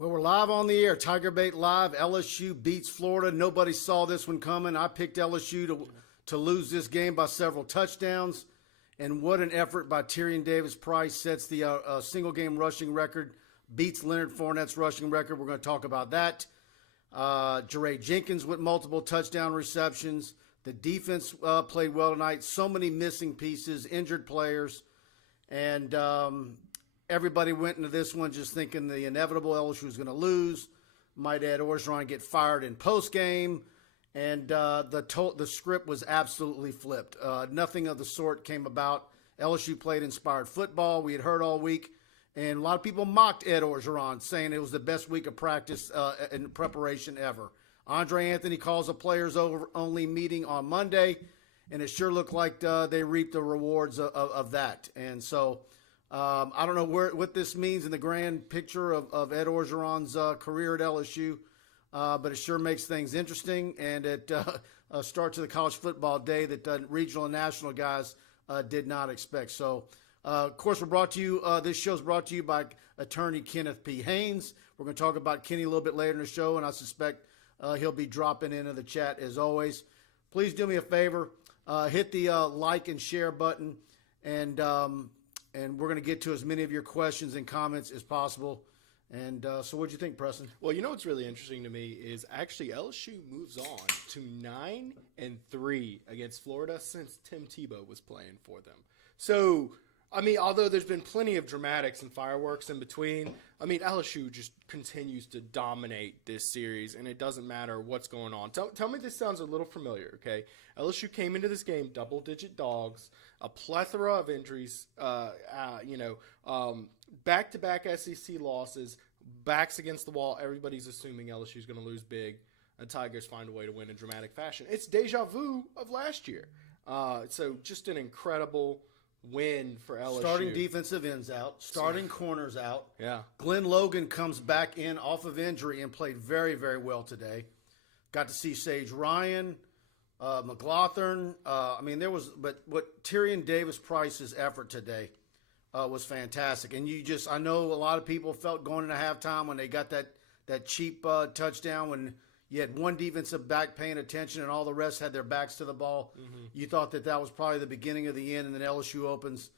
Well, we're live on the air. TigerBait live. LSU beats Florida. Nobody saw this one coming. I picked LSU to lose this game by several touchdowns. And what an effort by Tyrion Davis-Price. Sets the single-game rushing record. Beats Leonard Fournette's rushing record. We're going to talk about that. Jeray Jenkins with multiple touchdown receptions. The defense played well tonight. So many missing pieces, injured players. And everybody went into this one just thinking the inevitable LSU was going to lose. Might Ed Orgeron get fired in postgame. And the script was absolutely flipped. Nothing of the sort came about. LSU played inspired football. We had heard all week. And a lot of people mocked Ed Orgeron, saying it was the best week of practice and preparation ever. Andre Anthony calls a players-only meeting on Monday, and it sure looked like they reaped the rewards of that. And so I don't know what this means in the grand picture of Ed Orgeron's career at LSU, but it sure makes things interesting, and it starts to the college football day that regional and national guys did not expect. So, of course, this show's brought to you by attorney Kenneth P. Haynes. We're going to talk about Kenny a little bit later in the show, and I suspect he'll be dropping into the chat as always. Please do me a favor, hit the like and share button, and we're going to get to as many of your questions and comments as possible. And so what'd you think, Preston? Well, you know what's really interesting to me is actually LSU moves on to 9-3 against Florida since Tim Tebow was playing for them. So, I mean, although there's been plenty of dramatics and fireworks in between, I mean, LSU just continues to dominate this series, and it doesn't matter what's going on. Tell me this sounds a little familiar, okay? LSU came into this game double-digit dogs, a plethora of injuries, back-to-back SEC losses, backs against the wall. Everybody's assuming LSU's going to lose big, and Tigers find a way to win in dramatic fashion. It's deja vu of last year. So just an incredible win for LSU. Starting defensive ends out, starting corners out. Yeah. Glenn Logan comes back in off of injury and played very, very well today. Got to see Sage Ryan, McLaughlin. But what Tyrion Davis-Price's effort today was fantastic. And I know a lot of people felt going into halftime when they got that cheap touchdown when you had one defensive back paying attention and all the rest had their backs to the ball. Mm-hmm. You thought that was probably the beginning of the end, and then LSU opens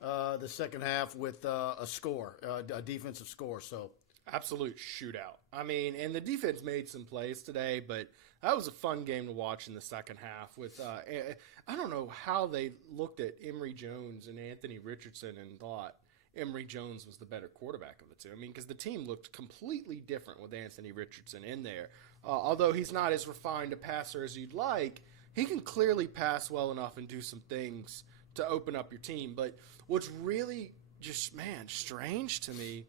the second half with a defensive score. So absolute shootout. I mean, and the defense made some plays today, but that was a fun game to watch in the second half. With I don't know how they looked at Emory Jones and Anthony Richardson and thought Emory Jones was the better quarterback of the two. I mean, because the team looked completely different with Anthony Richardson in there. Although he's not as refined a passer as you'd like, he can clearly pass well enough and do some things to open up your team. But what's really just, strange to me,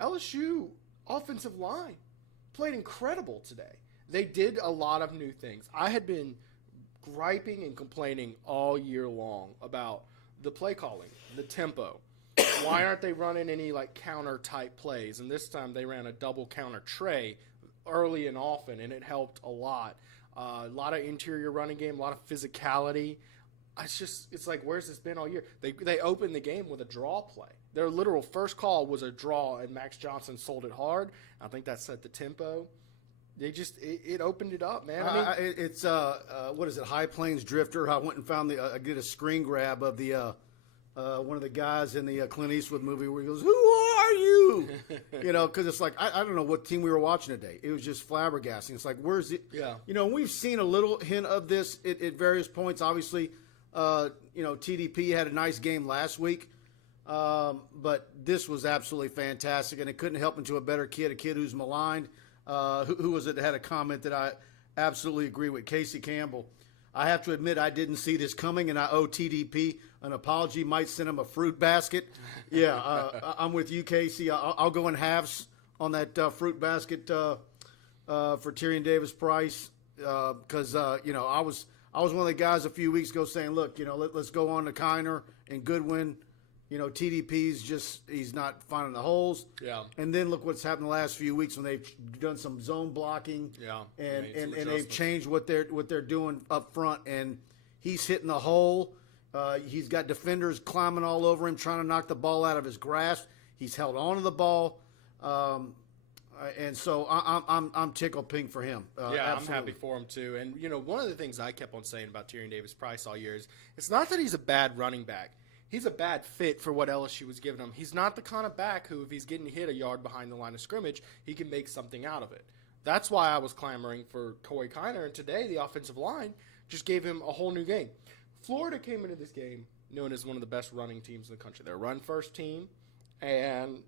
LSU offensive line played incredible today. They did a lot of new things. I had been griping and complaining all year long about the play calling, the tempo. Why aren't they running any counter type plays? And this time they ran a double counter tray early and often, and it helped a lot. A lot of interior running game, a lot of physicality. It's like, where's this been all year? They opened the game with a draw play. Their literal first call was a draw, and Max Johnson sold it hard. I think that set the tempo. It opened it up, man. I mean, it's what is it? High Plains Drifter. I went and found I did a screen grab of the one of the guys in the Clint Eastwood movie where he goes, "Who are you?" Because it's like I don't know what team we were watching today. It was just flabbergasting. It's like, where's it? Yeah. We've seen a little hint of this at various points. Obviously, TDP had a nice game last week, but this was absolutely fantastic, and it couldn't help into a better kid, a kid who's maligned. Who was it that had a comment that I absolutely agree with? Casey Campbell. I have to admit I didn't see this coming, and I owe TDP an apology. Might send him a fruit basket. Yeah, I'm with you, Casey. I'll go in halves on that fruit basket for Tyrion Davis-Price because I was one of the guys a few weeks ago saying, look, let's go on to Kiner and Goodwin. TDP's he's not finding the holes. Yeah. And then look what's happened the last few weeks when they've done some zone blocking. Yeah. And they've changed what they're doing up front, and he's hitting the hole. He's got defenders climbing all over him, trying to knock the ball out of his grasp. He's held on to the ball. And so I'm tickled pink for him. Yeah, absolutely. I'm happy for him too. And one of the things I kept on saying about Tyrion Davis-Price all year is it's not that he's a bad running back. He's a bad fit for what LSU was giving him. He's not the kind of back who, if he's getting hit a yard behind the line of scrimmage, he can make something out of it. That's why I was clamoring for Corey Kiner, and today the offensive line just gave him a whole new game. Florida came into this game known as one of the best running teams in the country. They're a run-first team, and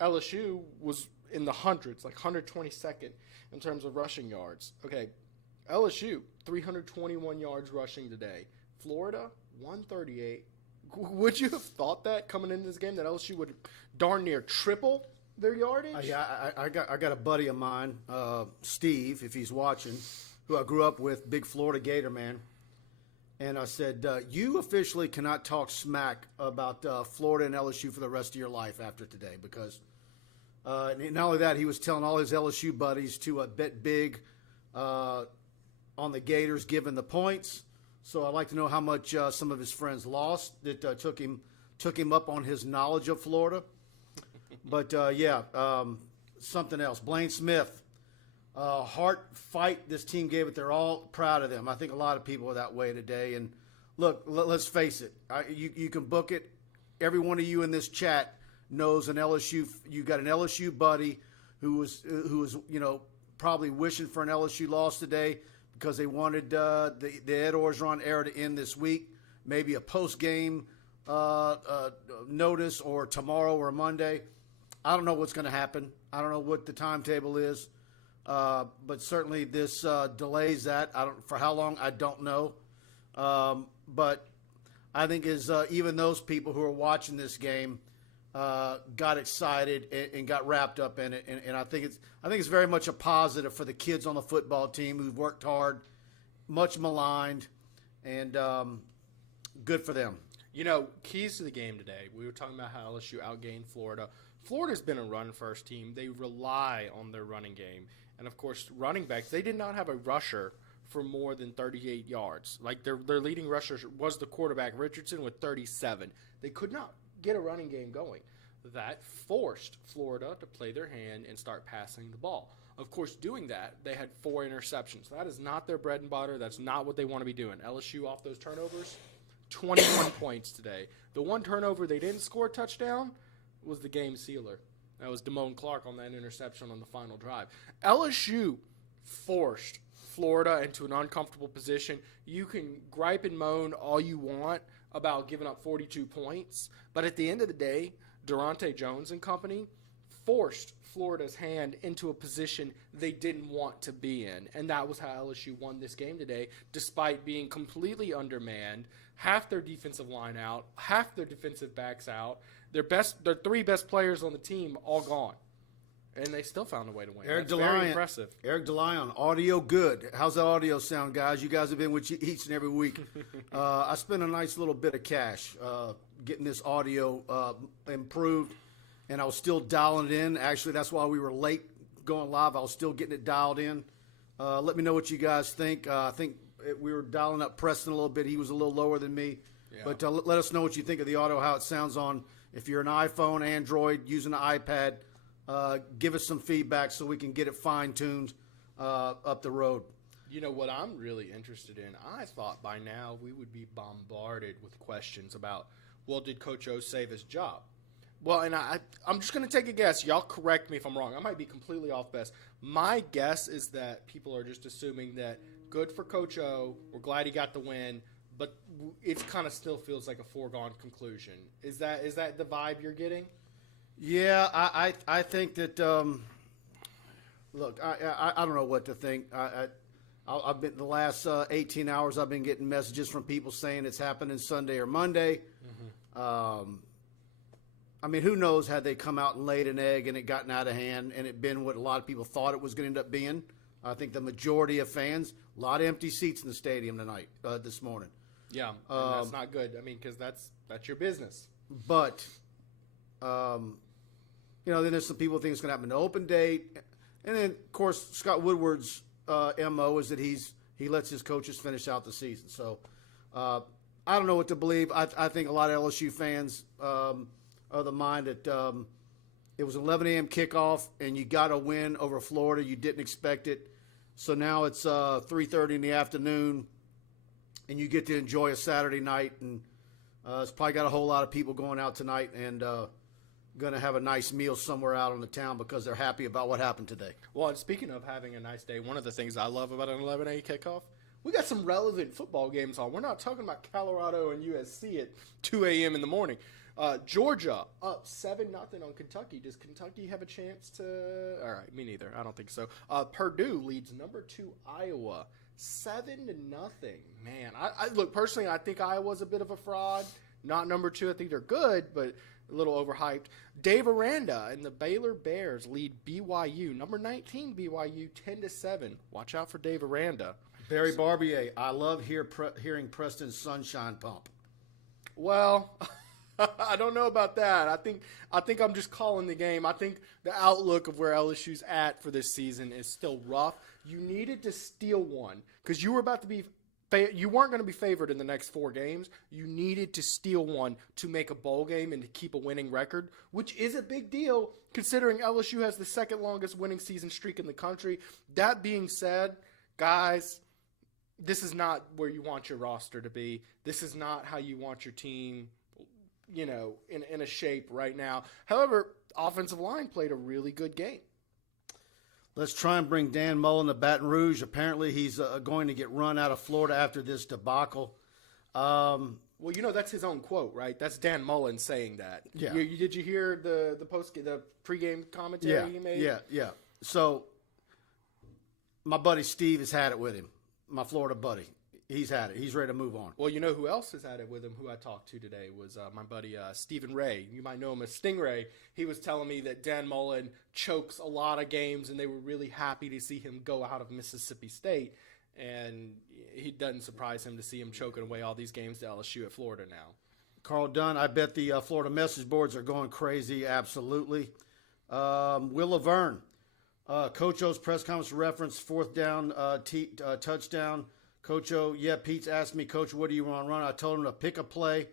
LSU was in the hundreds, like 122nd in terms of rushing yards. Okay, LSU, 321 yards rushing today. Florida, 138. Would you have thought that coming into this game that LSU would darn near triple their yardage? I got a buddy of mine, Steve, if he's watching, who I grew up with, big Florida Gator man. And I said, you officially cannot talk smack about Florida and LSU for the rest of your life after today, because not only that, he was telling all his LSU buddies to bet big on the Gators given the points. So I'd like to know how much some of his friends lost that took him up on his knowledge of Florida. But, something else. Blaine Smith, heart fight this team gave it. They're all proud of them. I think a lot of people are that way today. And, look, let's face it. You can book it. Every one of you in this chat knows an LSU. You got an LSU buddy who was probably wishing for an LSU loss today, because they wanted the Ed Orgeron era to end this week, maybe a post-game notice or tomorrow or Monday. I don't know what's going to happen. I don't know what the timetable is, but certainly this delays that. For how long, I don't know. But I think even those people who are watching this game got excited and got wrapped up in it, and I think it's very much a positive for the kids on the football team who've worked hard, much maligned, and good for them. Keys to the game today. We were talking about how LSU outgained Florida. Florida's been a run-first team. They rely on their running game, and of course, running backs. They did not have a rusher for more than 38 yards. Like their leading rusher was the quarterback Richardson with 37. They could not get a running game going. That forced Florida to play their hand and start passing the ball. Of course, doing that, they had 4 interceptions. That is not their bread and butter. That's not what they want to be doing. LSU off those turnovers, 21 points today. The one turnover they didn't score a touchdown was the game sealer. That was Damone Clark on that interception on the final drive. LSU forced Florida into an uncomfortable position. You can gripe and moan all you want about giving up 42 points, but at the end of the day, Durante Jones and company forced Florida's hand into a position they didn't want to be in, and that was how LSU won this game today, despite being completely undermanned, half their defensive line out, half their defensive backs out, their 3 best players on the team all gone, and they still found a way to win. Very impressive. Eric DeLion, audio good. How's that audio sound, guys? You guys have been with you each and every week. I spent a nice little bit of cash getting this audio improved, and I was still dialing it in. Actually, that's why we were late going live. I was still getting it dialed in. Let me know what you guys think. I think we were dialing up Preston a little bit. He was a little lower than me. Yeah. But let us know what you think of the audio, how it sounds on. If you're an iPhone, Android, using an iPad, give us some feedback so we can get it fine-tuned up the road. What I'm really interested in, I thought by now we would be bombarded with questions about, well, did Coach O save his job? Well, and I'm just going to take a guess. Y'all correct me if I'm wrong. I might be completely off base. My guess is that people are just assuming that good for Coach O. We're glad he got the win, but it kind of still feels like a foregone conclusion. Is that the vibe you're getting? Yeah, I think that. Look, I don't know what to think. I've been the last 18 hours. I've been getting messages from people saying it's happening Sunday or Monday. Mm-hmm. I mean, who knows? Had they come out and laid an egg and it gotten out of hand and it been what a lot of people thought it was going to end up being? I think the majority of fans, a lot of empty seats in the stadium tonight, this morning. Yeah, and that's not good. I mean, because that's your business. But, then there's some people think it's going to happen an open date. And then, of course, Scott Woodward's MO is that he lets his coaches finish out the season. So, I don't know what to believe. I think a lot of LSU fans are the mind that It was an 11 a.m. kickoff, and you got a win over Florida. You didn't expect it. So now it's 3:30 in the afternoon, and you get to enjoy a Saturday night. And it's probably got a whole lot of people going out tonight and going to have a nice meal somewhere out on the town because they're happy about what happened today. Well, and speaking of having a nice day, one of the things I love about an 11 a.m. kickoff, we got some relevant football games on. We're not talking about Colorado and USC at 2 a.m. in the morning. Georgia up 7-0 on Kentucky. Does Kentucky have a chance to? All right, me neither. I don't think so. Purdue leads number 2 Iowa 7-0. Man, I look personally. I think Iowa's a bit of a fraud. Not number 2. I think they're good, but a little overhyped. Dave Aranda and the Baylor Bears lead BYU number 19 BYU 10-7. Watch out for Dave Aranda. Barry Barbier, I love hearing Preston's sunshine pump. Well, I don't know about that. I think I'm just calling the game. I think the outlook of where LSU's at for this season is still rough. You needed to steal one because you were about to be you weren't going to be favored in the next 4 games. You needed to steal one to make a bowl game and to keep a winning record, which is a big deal considering LSU has the second longest winning season streak in the country. That being said, guys, this is not where you want your roster to be. This is not how you want your team, in a shape right now. However, offensive line played a really good game. Let's try and bring Dan Mullen to Baton Rouge. Apparently, he's going to get run out of Florida after this debacle. Well, that's his own quote, right? That's Dan Mullen saying that. Yeah. Did you hear the pregame commentary he made? Yeah. So, my buddy Steve has had it with him. My Florida buddy. He's had it. He's ready to move on. Well, you know who else has had it with him, who I talked to today, was my buddy Stephen Ray. You might know him as Stingray. He was telling me that Dan Mullen chokes a lot of games, and they were really happy to see him go out of Mississippi State. And it doesn't surprise him to see him choking away all these games to LSU at Florida now. Carl Dunn, I bet the Florida message boards are going crazy. Absolutely. Will Laverne. Coach O's press conference reference 4th down touchdown. Coach O, Pete's asked me, Coach, what do you want to run? I told him to pick a play.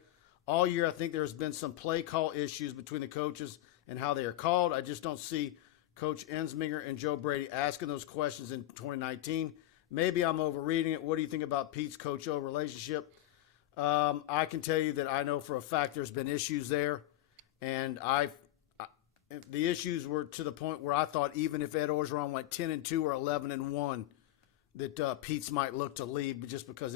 All year, I think there's been some play call issues between the coaches and how they are called. I just don't see Coach Ensminger and Joe Brady asking those questions in 2019. Maybe I'm overreading it. What do you think about Pete's Coach O relationship? I can tell you that I know for a fact there's been issues there, and the issues were to the point where I thought even if Ed Orgeron went 10-2 or 11-1, that Pete's might look to leave just because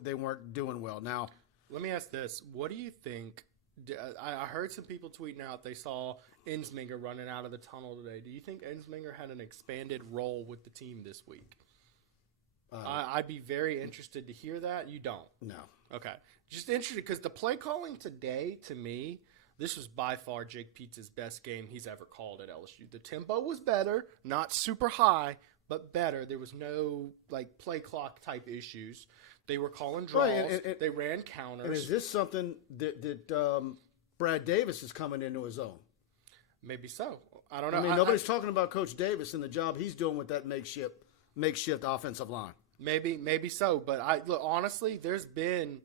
they weren't doing well. Now, let me ask this. What do you think? I heard some people tweeting out they saw Ensminger running out of the tunnel today. Do you think Ensminger had an expanded role with the team this week? I'd be very interested to hear that. You don't? No. Okay. Just interested because the play calling today, to me, this was by far Jake Pete's best game he's ever called at LSU. The tempo was better, not super high, but better. There was no play clock type issues. They were calling draws. Right, and they ran counters. And is this something that Brad Davis is coming into his own? Maybe so. I don't know. I mean, nobody's talking about Coach Davis and the job he's doing with that makeshift offensive line. Maybe so. But look, honestly, there's been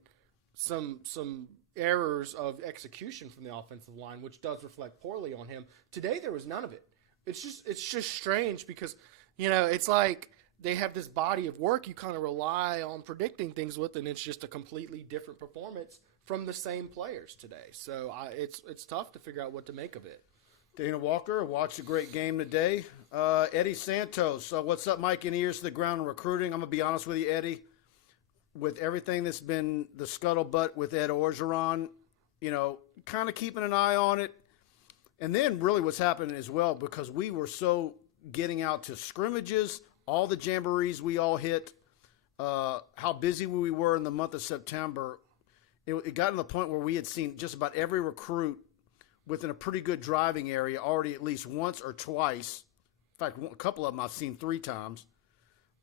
some errors of execution from the offensive line, which does reflect poorly on him. Today, there was none of it. It's just strange because, it's like they have this body of work you kind of rely on predicting things with, and it's just a completely different performance from the same players today. So it's tough to figure out what to make of it. Dana Walker watched a great game today. Eddie Santos, what's up, Mike? Any ears to the ground in recruiting? I'm going to be honest with you, Eddie. With everything that's been the scuttlebutt with Ed Orgeron, kind of keeping an eye on it. And then really what's happening as well, because we were so getting out to scrimmages, all the jamborees we all hit, how busy we were in the month of September. It got to the point where we had seen just about every recruit within a pretty good driving area already at least once or twice. In fact, a couple of them I've seen 3 times.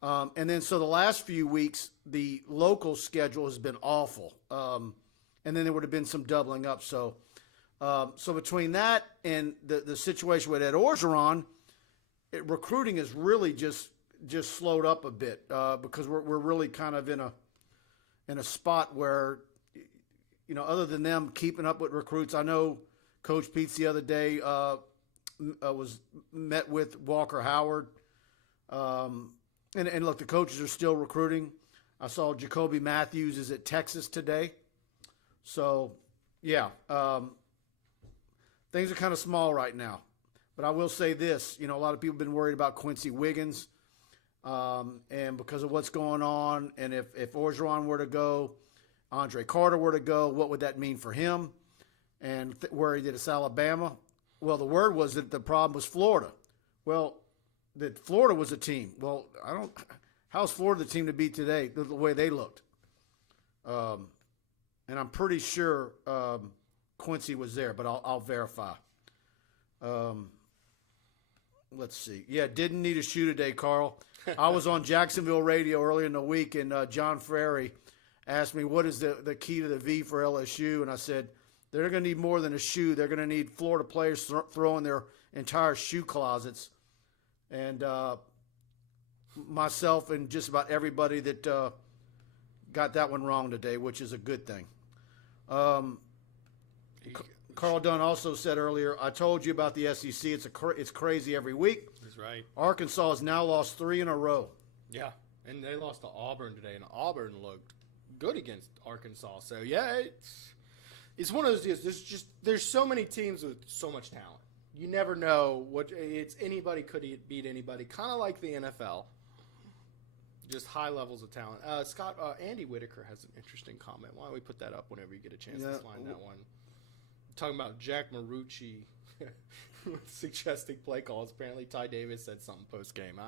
And then so the last few weeks, the local schedule has been awful. And then there would have been some doubling up. So between that and the situation with Ed Orgeron, recruiting is really just slowed up a bit because we're really kind of in a spot where, other than them keeping up with recruits, I know Coach Pete's the other day was met with Walker Howard. And look, the coaches are still recruiting. I saw Jacoby Matthews is at Texas today. So, yeah, things are kind of small right now. But I will say this, a lot of people have been worried about Quincy Wiggins. And because of what's going on, and if Orgeron were to go, Andre Carter were to go, what would that mean for him? And worried that it's Alabama. Well, the word was that the problem was Florida. Well, that Florida was a team. Well, how's Florida the team to beat today, the way they looked? And I'm pretty sure Quincy was there, but I'll verify. Let's see. Yeah, didn't need a shoe today, Carl. I was on Jacksonville radio earlier in the week, and John Frary asked me, what is the key to the V for LSU? And I said, they're going to need more than a shoe. They're going to need Florida players throwing their entire shoe closets. And myself and just about everybody that got that one wrong today, which is a good thing. Carl Dunn also said earlier, I told you about the SEC. It's crazy every week. That's right. Arkansas has now lost 3 in a row. Yeah, and they lost to Auburn today, and Auburn looked good against Arkansas. So, yeah, it's one of those deals. There's so many teams with so much talent. You never know anybody could beat anybody, kind of like the NFL. Just high levels of talent. Andy Whitaker has an interesting comment. Why don't we put that up whenever you get a chance to find that one? Talking about Jack Marucci suggesting play calls. Apparently Ty Davis said something post-game.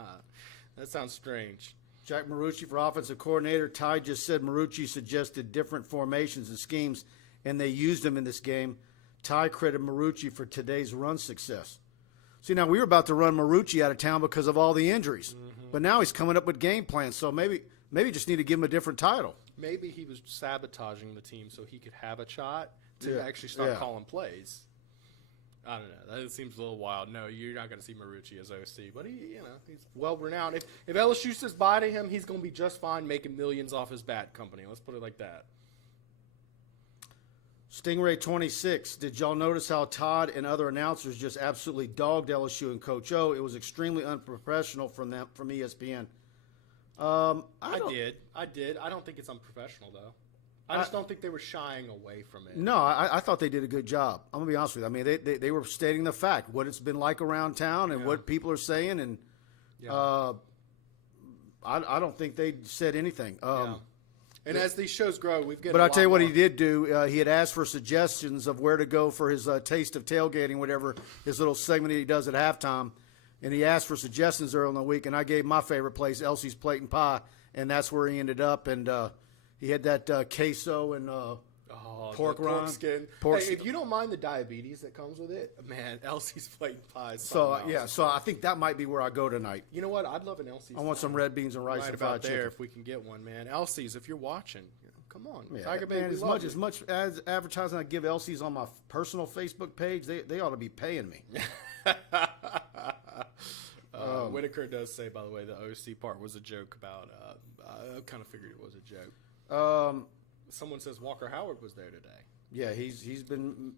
That sounds strange. Jack Marucci for offensive coordinator. Ty just said Marucci suggested different formations and schemes, and they used them in this game. Ty credited Marucci for today's run success. See, now we were about to run Marucci out of town because of all the injuries. Mm-hmm. But now he's coming up with game plans, so maybe just need to give him a different title. Maybe he was sabotaging the team so he could have a shot to actually start calling plays. I don't know. That seems a little wild. No, you're not going to see Marucci as OC, but he's well-renowned. If LSU says bye to him, he's going to be just fine making millions off his bat company. Let's put it like that. Stingray 26. Did y'all notice how Todd and other announcers just absolutely dogged LSU and Coach O? It was extremely unprofessional from ESPN. I did. I don't think it's unprofessional, though. I just don't think they were shying away from it. No, I thought they did a good job. I'm going to be honest with you. I mean, they were stating the fact, what it's been like around town and what people are saying. And I don't think they said anything. And as these shows grow, we've got. But I'll tell you what he did do. He had asked for suggestions of where to go for his taste of tailgating, whatever his little segment he does at halftime. And he asked for suggestions earlier in the week, and I gave my favorite place, Elsie's Plate and Pie, and that's where he ended up. And he had that queso and pork rind. Skin. If you don't mind the diabetes that comes with it, man, Elsie's Plate and Pie is something else. So I think that might be where I go tonight. You know what? I'd love an Elsie's. I want some red beans and rice right and about fried there chicken. If we can get one, man. Elsie's, if you're watching, come on. Yeah, TigerBait, as much as advertising I give Elsie's on my personal Facebook page, they ought to be paying me. Whitaker does say, by the way, the OC part was a joke about. I kind of figured it was a joke. Someone says Walker Howard was there today. Yeah, he's been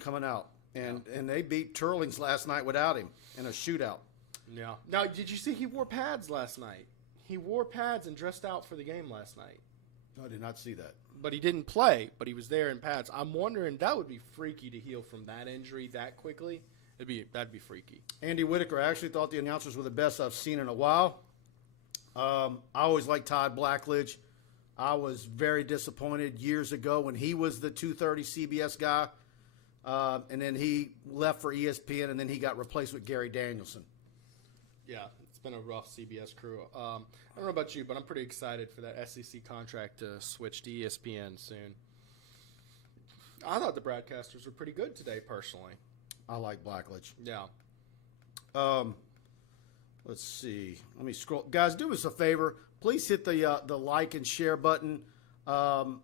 coming out, and they beat Turlings last night without him in a shootout. Yeah. Now, did you see he wore pads last night? He wore pads and dressed out for the game last night. I did not see that. But he didn't play, but he was there in pads. I'm wondering, that would be freaky to heal from that injury that quickly. That'd be freaky. Andy Whitaker, I actually thought the announcers were the best I've seen in a while. I always liked Todd Blackledge. I was very disappointed years ago when he was the 2:30 CBS guy, and then he left for ESPN, and then he got replaced with Gary Danielson. Yeah, it's been a rough CBS crew. I don't know about you, but I'm pretty excited for that SEC contract to switch to ESPN soon. I thought the broadcasters were pretty good today, personally. I like Blackledge. Yeah. Let's see. Let me scroll. Guys, do us a favor. Please hit the like and share button. Whether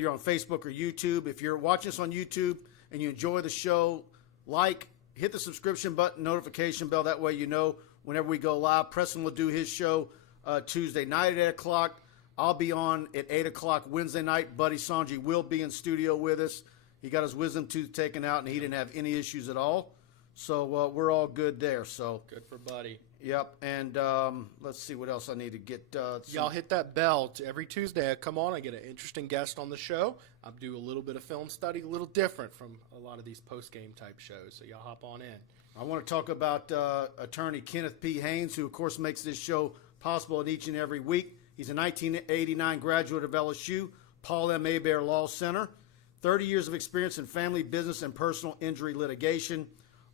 you're on Facebook or YouTube. If you're watching us on YouTube and you enjoy the show, hit the subscription button, notification bell. That way you know whenever we go live. Preston will do his show Tuesday night at 8 o'clock. I'll be on at 8 o'clock Wednesday night. Buddy Sanji will be in studio with us. He got his wisdom tooth taken out, and he didn't have any issues at all. So we're all good there. So Good for Buddy. Yep, and let's see what else I need to get. Y'all hit that bell. Every Tuesday I come on, I get an interesting guest on the show. I do a little bit of film study, a little different from a lot of these post-game type shows, so y'all hop on in. I want to talk about attorney Kenneth P. Haynes, who, of course, makes this show possible each and every week. He's a 1989 graduate of LSU, Paul M. Hebert Law Center, 30 years of experience in family, business, and personal injury litigation,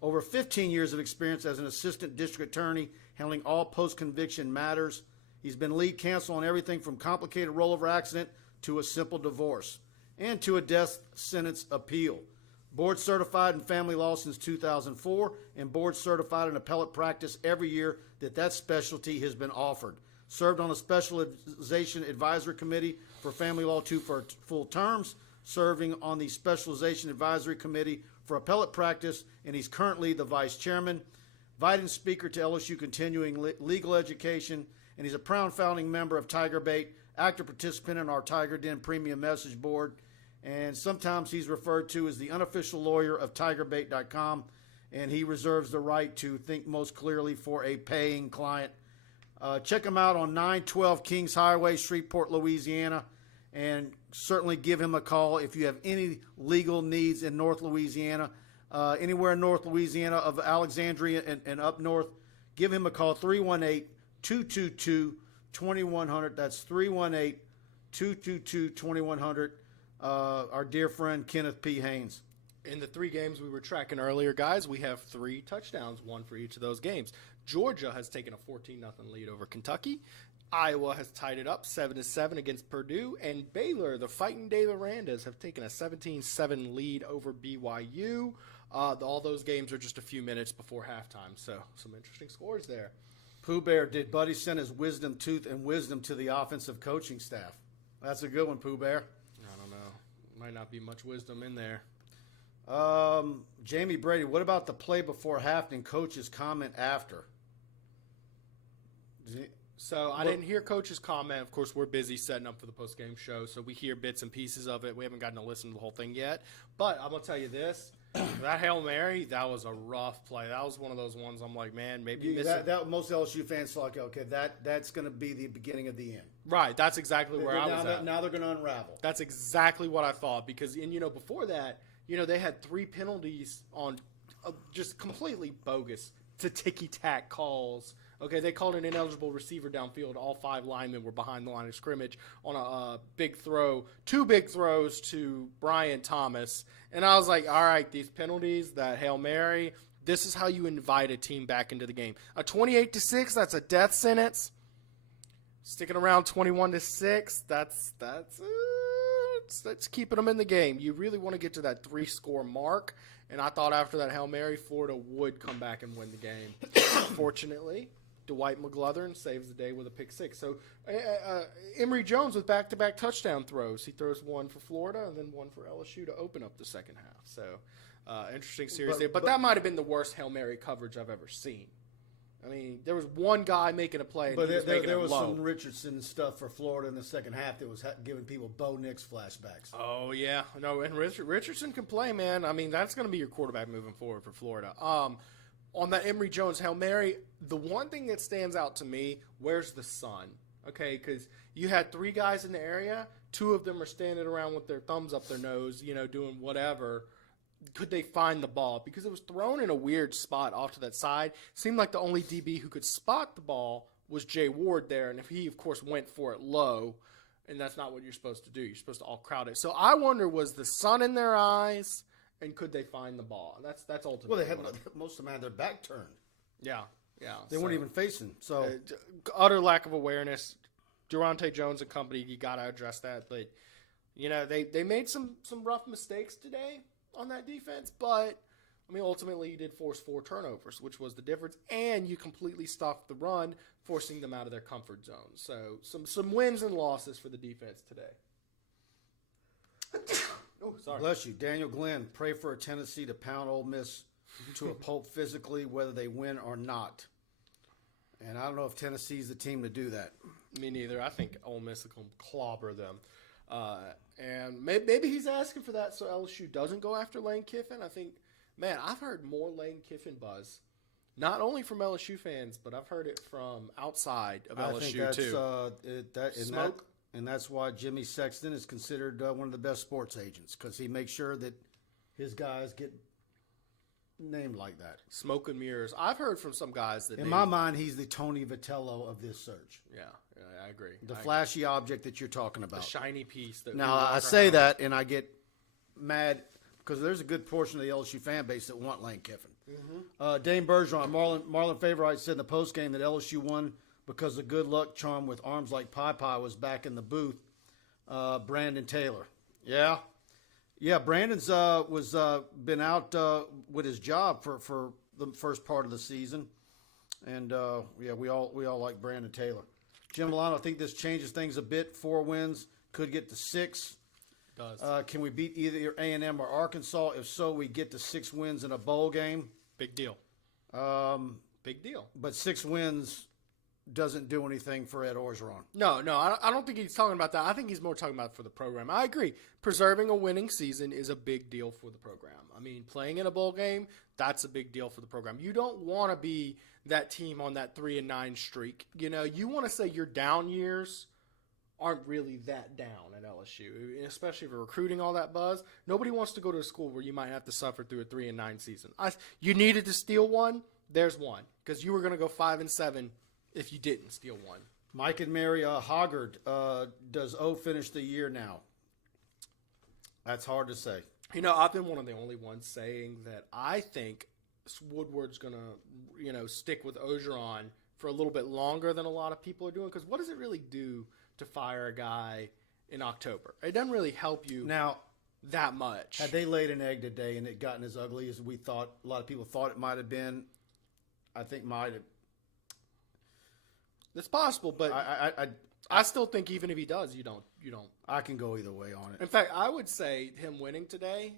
over 15 years of experience as an assistant district attorney handling all post-conviction matters. He's been lead counsel on everything from complicated rollover accident to a simple divorce and to a death sentence appeal. Board certified in family law since 2004 and board certified in appellate practice every year that specialty has been offered. Served on a specialization advisory committee for family law 2 for full terms, serving on the specialization advisory committee for appellate practice, and he's currently the vice chairman, invited speaker to LSU continuing legal education, and he's a proud founding member of TigerBait, active participant in our Tiger Den premium message board, and sometimes he's referred to as the unofficial lawyer of TigerBait.com, and he reserves the right to think most clearly for a paying client. Check him out on 912 Kings Highway, Shreveport, Louisiana, and certainly give him a call if you have any legal needs in North Louisiana, anywhere in North Louisiana of Alexandria and up north. Give him a call, 318-222-2100. That's 318-222-2100. Our dear friend Kenneth P. Haynes. In the 3 games we were tracking earlier, guys, we have 3 touchdowns, 1 for each of those games. Georgia has taken a 14-0 lead over Kentucky. Iowa has tied it up 7-7 against Purdue, and Baylor, the Fighting Dave Arandas, have taken a 17-7 lead over BYU. All those games are just a few minutes before halftime, so some interesting scores there. Pooh Bear, did Buddy send his wisdom tooth and wisdom to the offensive coaching staff? That's a good one, Pooh Bear. I don't know. Might not be much wisdom in there. Jamie Brady, what about the play before half and coach's comment after? So I didn't hear Coach's comment. Of course, we're busy setting up for the post-game show, so we hear bits and pieces of it. We haven't gotten to listen to the whole thing yet. But I'm going to tell you this. That Hail Mary, that was a rough play. That was one of those ones I'm like, man, maybe miss it. That most LSU fans like, okay, that's going to be the beginning of the end. Right, that's exactly where I was at. Now they're going to unravel. That's exactly what I thought because, before that, they had 3 penalties on just completely bogus to ticky-tack calls. Okay, they called an ineligible receiver downfield. All 5 linemen were behind the line of scrimmage on a big throw. 2 big throws to Brian Thomas. And I was like, all right, these penalties, that Hail Mary, this is how you invite a team back into the game. A 28-6, that's a death sentence. Sticking around 21-6, that's keeping them in the game. You really want to get to that 3-score mark. And I thought after that Hail Mary, Florida would come back and win the game. Unfortunately, Dwight McGlothern saves the day with a pick 6. So Emory Jones with back-to-back touchdown throws. He throws one for Florida and then one for LSU to open up the second half. So interesting series there. But that might have been the worst Hail Mary coverage I've ever seen. I mean, there was one guy making a play, and there was some Richardson stuff for Florida in the second half that was giving people Bo Nix flashbacks. Oh, yeah. No, and Richardson can play, man. I mean, that's going to be your quarterback moving forward for Florida. On that Emory Jones Hail Mary, the one thing that stands out to me, where's the sun? Okay, because you had 3 guys in the area. 2 of them are standing around with their thumbs up their nose, doing whatever. Could they find the ball? Because it was thrown in a weird spot off to that side. Seemed like the only DB who could spot the ball was Jay Ward there. And if he, of course, went for it low, and that's not what you're supposed to do. You're supposed to all crowd it. So I wonder, was the sun in their eyes, and could they find the ball? That's ultimately. Well, most of them had their back turned. Yeah. They weren't even facing. So utter lack of awareness. Durante Jones and company, you got to address that. But, they made some rough mistakes today on that defense, but ultimately you did force 4 turnovers, which was the difference, and you completely stopped the run, forcing them out of their comfort zone. So some wins and losses for the defense today. Oh, sorry. Bless you. Daniel Glenn, pray for a Tennessee to pound Ole Miss to a pulp physically, whether they win or not. And I don't know if Tennessee's the team to do that. Me neither. I think Ole Miss will clobber them. And maybe he's asking for that so LSU doesn't go after Lane Kiffin. I think, man, I've heard more Lane Kiffin buzz, not only from LSU fans, but I've heard it from outside of LSU too. Smoke. And that's why Jimmy Sexton is considered one of the best sports agents, because he makes sure that his guys get named like that. Smoke and mirrors. I've heard from some guys that in my mind, he's the Tony Vitello of this search. Yeah, I agree. The flashy object that you're talking about. The shiny piece. Now, I say that, and I get mad because there's a good portion of the LSU fan base that want Lane Kiffin. Mm-hmm. Dane Bergeron, Marlon Favorite said in the postgame that LSU won because the good luck charm with arms like Pie Pie was back in the booth. Brandon Taylor. Yeah, Brandon's was been out with his job for the first part of the season, and we all like Brandon Taylor. Jim Milano, I think this changes things a bit. 4 wins could get to 6. Does can we beat either A&M or Arkansas? If so, we get to 6 wins in a bowl game. Big deal. Big deal. But 6 wins doesn't do anything for Ed Orgeron. No, I don't think he's talking about that. I think he's more talking about for the program. I agree. Preserving a winning season is a big deal for the program. I mean, playing in a bowl game, that's a big deal for the program. You don't want to be that team on that 3-9 streak. You know, you want to say your down years aren't really that down at LSU, especially if you're recruiting all that buzz. Nobody wants to go to a school where you might have to suffer through a 3-9 season. You needed to steal one. There's one, because you were going to go 5-7 if you didn't steal one. Mike and Mary Hoggard, does O finish the year now? That's hard to say. You know, I've been one of the only ones saying that I think Woodward's going to, stick with Orgeron for a little bit longer than a lot of people are doing, because what does it really do to fire a guy in October? It doesn't really help you now that much. Had they laid an egg today and it gotten as ugly as we thought, a lot of people thought it might have been, I think might have. It's possible, but I still think even if he does, you don't. I can go either way on it. In fact, I would say him winning today,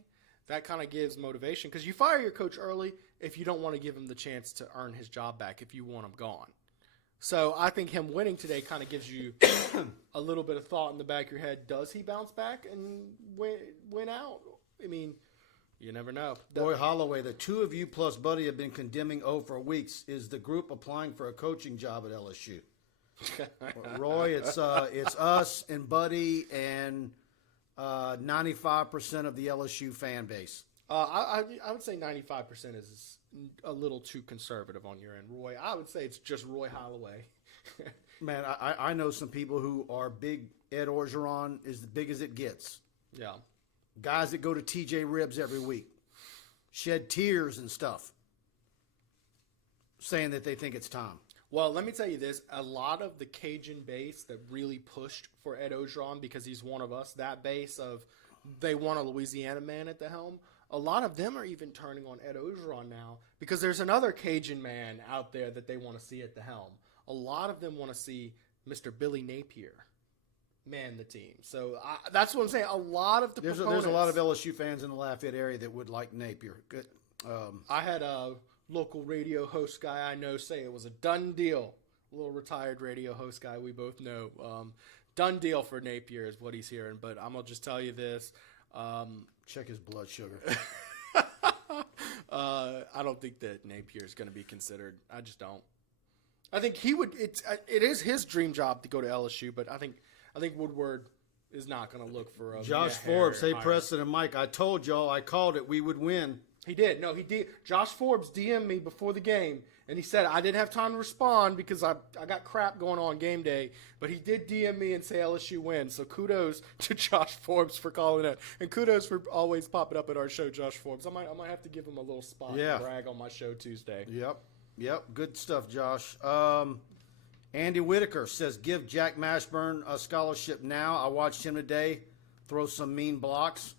that kind of gives motivation, because you fire your coach early if you don't want to give him the chance to earn his job back if you want him gone. So I think him winning today kind of gives you a little bit of thought in the back of your head. Does he bounce back and win out? I mean, you never know. Roy Holloway, the 2 of you plus Buddy have been condemning O for weeks. Is the group applying for a coaching job at LSU? Roy, it's us and Buddy and 95% of the LSU fan base. I would say 95% is a little too conservative on your end, Roy. I would say it's just Roy Holloway. Man, I know some people who are big. Ed Orgeron is as big as it gets. Yeah. Guys that go to TJ Ribs every week, shed tears and stuff, saying that they think it's time. Well, let me tell you this. A lot of the Cajun base that really pushed for Ed Orgeron because he's one of us, that base of they want a Louisiana man at the helm, a lot of them are even turning on Ed Orgeron now because there's another Cajun man out there that they want to see at the helm. A lot of them want to see Mr. Billy Napier man the team. So that's what I'm saying. A lot of the there's a lot of LSU fans in the Lafayette area that would like Napier. Good. I had a local radio host guy I know say it was a done deal. A little retired radio host guy we both know. Done deal for Napier is what he's hearing. But I'm going to just tell you this. Check his blood sugar. I don't think that Napier is going to be considered. I just don't. I think he would. It is his dream job to go to LSU, but I think Woodward is not going to look for a Josh Forbes. Hey, Preston and Mike, I told y'all I called it. We would win. He did. No, he did. Josh Forbes DM'd me before the game, and he said I didn't have time to respond because I got crap going on game day. But he did DM me and say LSU wins. So kudos to Josh Forbes for calling it, and kudos for always popping up at our show, Josh Forbes. I might have to give him a little spot to brag on my show Tuesday. Yep. Good stuff, Josh. Andy Whitaker says, give Jack Mashburn a scholarship now. I watched him today throw some mean blocks.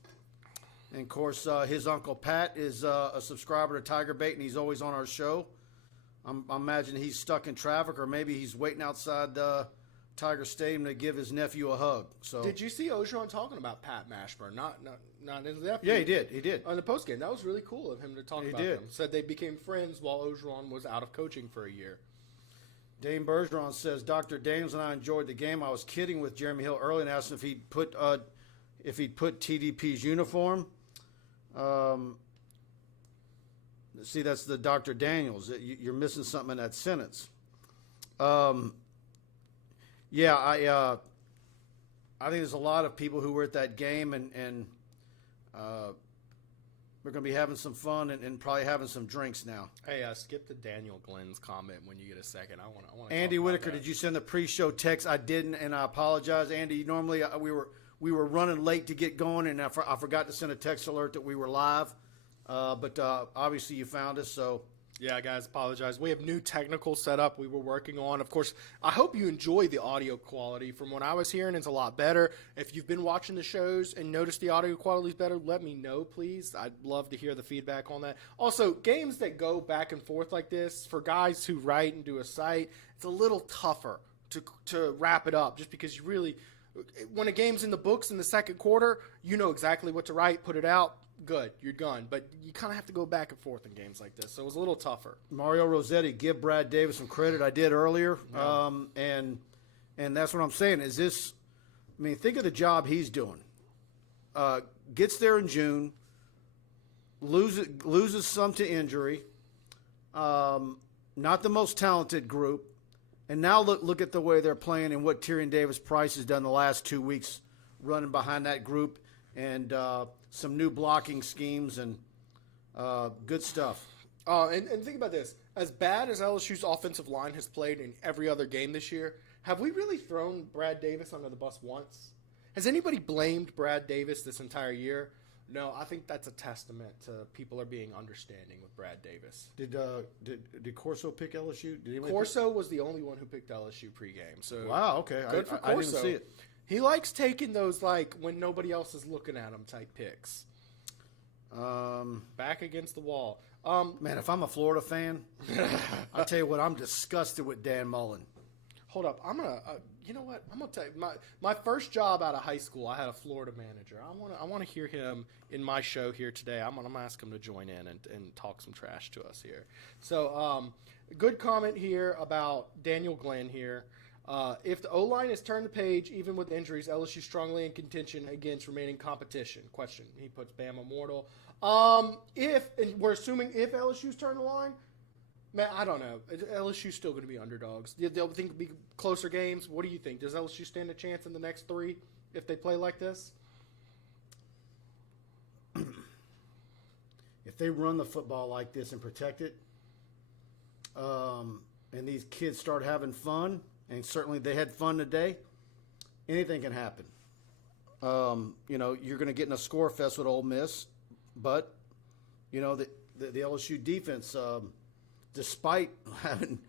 And, of course, his Uncle Pat is a subscriber to TigerBait, and he's always on our show. I'm imagining he's stuck in traffic, or maybe he's waiting outside Tiger Stadium to give his nephew a hug. So, did you see Orgeron talking about Pat Mashburn? Not his nephew. Yeah, he did. On the postgame. That was really cool of him to talk about them. Said they became friends while Orgeron was out of coaching for a year. Dane Bergeron says, Dr. Daniels and I enjoyed the game. I was kidding with Jeremy Hill early and asked him if he'd put TDP's uniform. See, that's the Dr. Daniels. You're missing something in that sentence. Yeah, I think there's a lot of people who were at that game, and we're going to be having some fun and probably having some drinks now. Hey, skip the Daniel Glenn's comment when you get a second. I want. Andy Whitaker, did you send the pre-show text? I didn't, and I apologize, Andy. Normally, we were running late to get going, and I forgot to send a text alert that we were live. But obviously, you found us, so. Yeah, guys, apologize. We have new technical setup we were working on. Of course, I hope you enjoy the audio quality. From what I was hearing, it's a lot better. If you've been watching the shows and noticed the audio quality is better, let me know, please. I'd love to hear the feedback on that. Also, games that go back and forth like this, for guys who write and do a site, it's a little tougher to wrap it up just because you really – when a game's in the books in the second quarter, you know exactly what to write, put it out. Good, you're done. But you kind of have to go back and forth in games like this, so it was a little tougher. Mario Rossetti, give Brad Davis some credit. I did earlier, and that's what I'm saying. Is this? I mean, think of the job he's doing. Gets there in June, loses some to injury. Not the most talented group, and now look at the way they're playing and what Tyrion Davis Price has done the last 2 weeks, running behind that group, and some new blocking schemes and good stuff. And think about this. As bad as LSU's offensive line has played in every other game this year, have we really thrown Brad Davis under the bus once? Has anybody blamed Brad Davis this entire year? No, I think that's a testament to people are being understanding with Brad Davis. Did Corso pick LSU? Corso was the only one who picked LSU pregame. So wow, okay. Good for Corso. I didn't see it. He likes taking those, like, when nobody else is looking at him type picks. Back against the wall. Man, if I'm a Florida fan, I'll tell you what, I'm disgusted with Dan Mullen. Hold up. I'm going to, you know what? I'm going to tell you, my first job out of high school, I had a Florida manager. I want to hear him in my show here today. I'm going to ask him to join in and talk some trash to us here. So, good comment here about Daniel Glenn here. If the O-line has turned the page, even with injuries, LSU strongly in contention against remaining competition. Question. He puts Bama mortal. And we're assuming if LSU's turned the line, man, I don't know. LSU's still going to be underdogs. They'll think it'll be closer games. What do you think? Does LSU stand a chance in the next 3 if they play like this? If they run the football like this and protect it, and these kids start having fun, and certainly they had fun today, anything can happen. You're going to get in a score fest with Ole Miss, but, the LSU defense, despite having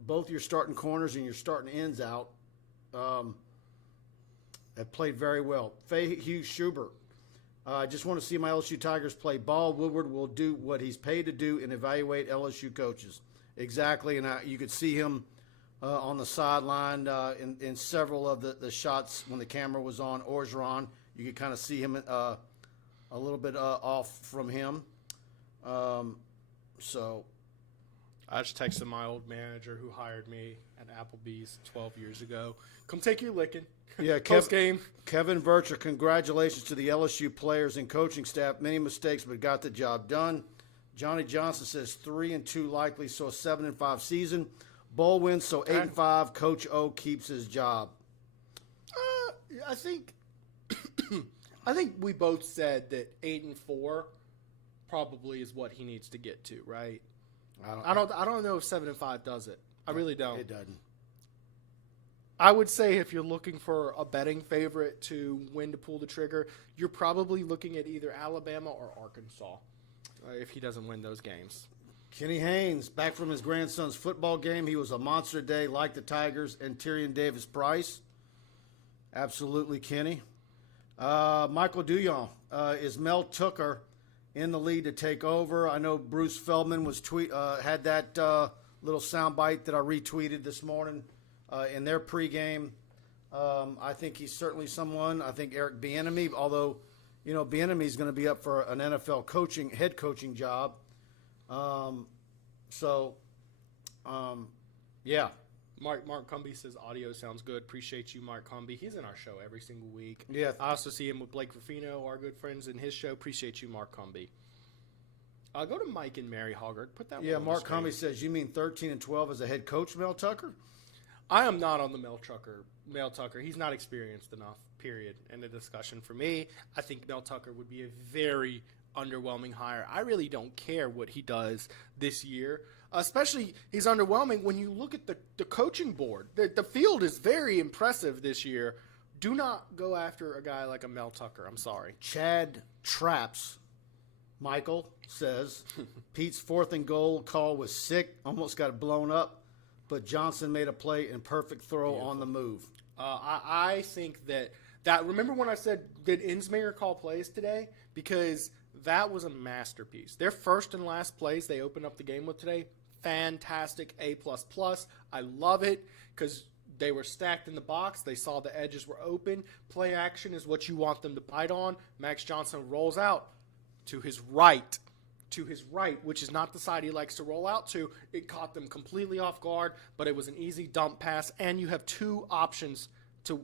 both your starting corners and your starting ends out, have played very well. Faye Hughes Schubert, I just want to see my LSU Tigers play ball. Woodward will do what he's paid to do and evaluate LSU coaches. Exactly, and you could see him on the sideline in several of the shots when the camera was on Orgeron. You could kind of see him a little bit off from him. So I just texted my old manager who hired me at Applebee's 12 years ago. Come take your licking. Yeah, Post-game. Kevin Vircher, congratulations to the LSU players and coaching staff. Many mistakes, but got the job done. Johnny Johnson says 3-2 likely, so a 7-5 season. Bowl wins, so 8-5. Coach O keeps his job. I think we both said that 8-4 probably is what he needs to get to, right? I don't know if 7-5 does it. I really don't. It doesn't. I would say if you're looking for a betting favorite to when to pull the trigger, you're probably looking at either Alabama or Arkansas if he doesn't win those games. Kenny Haynes, back from his grandson's football game. He was a monster day like the Tigers and Tyrion Davis Price. Absolutely, Kenny. Michael Duyon, is Mel Tucker in the lead to take over? I know Bruce Feldman was had that little soundbite that I retweeted this morning in their pregame. I think he's certainly someone. I think Eric Bieniemy, although Bieniemy is going to be up for an NFL head coaching job. Yeah, Mark Cumby says audio sounds good. Appreciate you, Mark Cumby. He's in our show every single week. Yeah. I also see him with Blake Ruffino, our good friends in his show. Appreciate you, Mark Cumby. Go to Mike and Mary Hoggard. Put that. Yeah, one on Mark the screen. Cumby says, you mean 13 and 12 as a head coach, Mel Tucker? I am not on the Mel Tucker. He's not experienced enough, period. End of discussion for me. I think Mel Tucker would be a very underwhelming hire. I really don't care what he does this year. Especially, he's underwhelming when you look at the coaching board. The field is very impressive this year. Do not go after a guy like a Mel Tucker. I'm sorry. Chad Traps, Michael, says, Pete's 4th and goal call was sick, almost got blown up, but Johnson made a play and perfect throw on the move. I think that remember when I said, did Insminger call plays today? Because that was a masterpiece. Their first and last plays they opened up the game with today, fantastic, A++. I love it because they were stacked in the box. They saw the edges were open. Play action is what you want them to bite on. Max Johnson rolls out to his right, which is not the side he likes to roll out to. It caught them completely off guard, but it was an easy dump pass, and you have two options to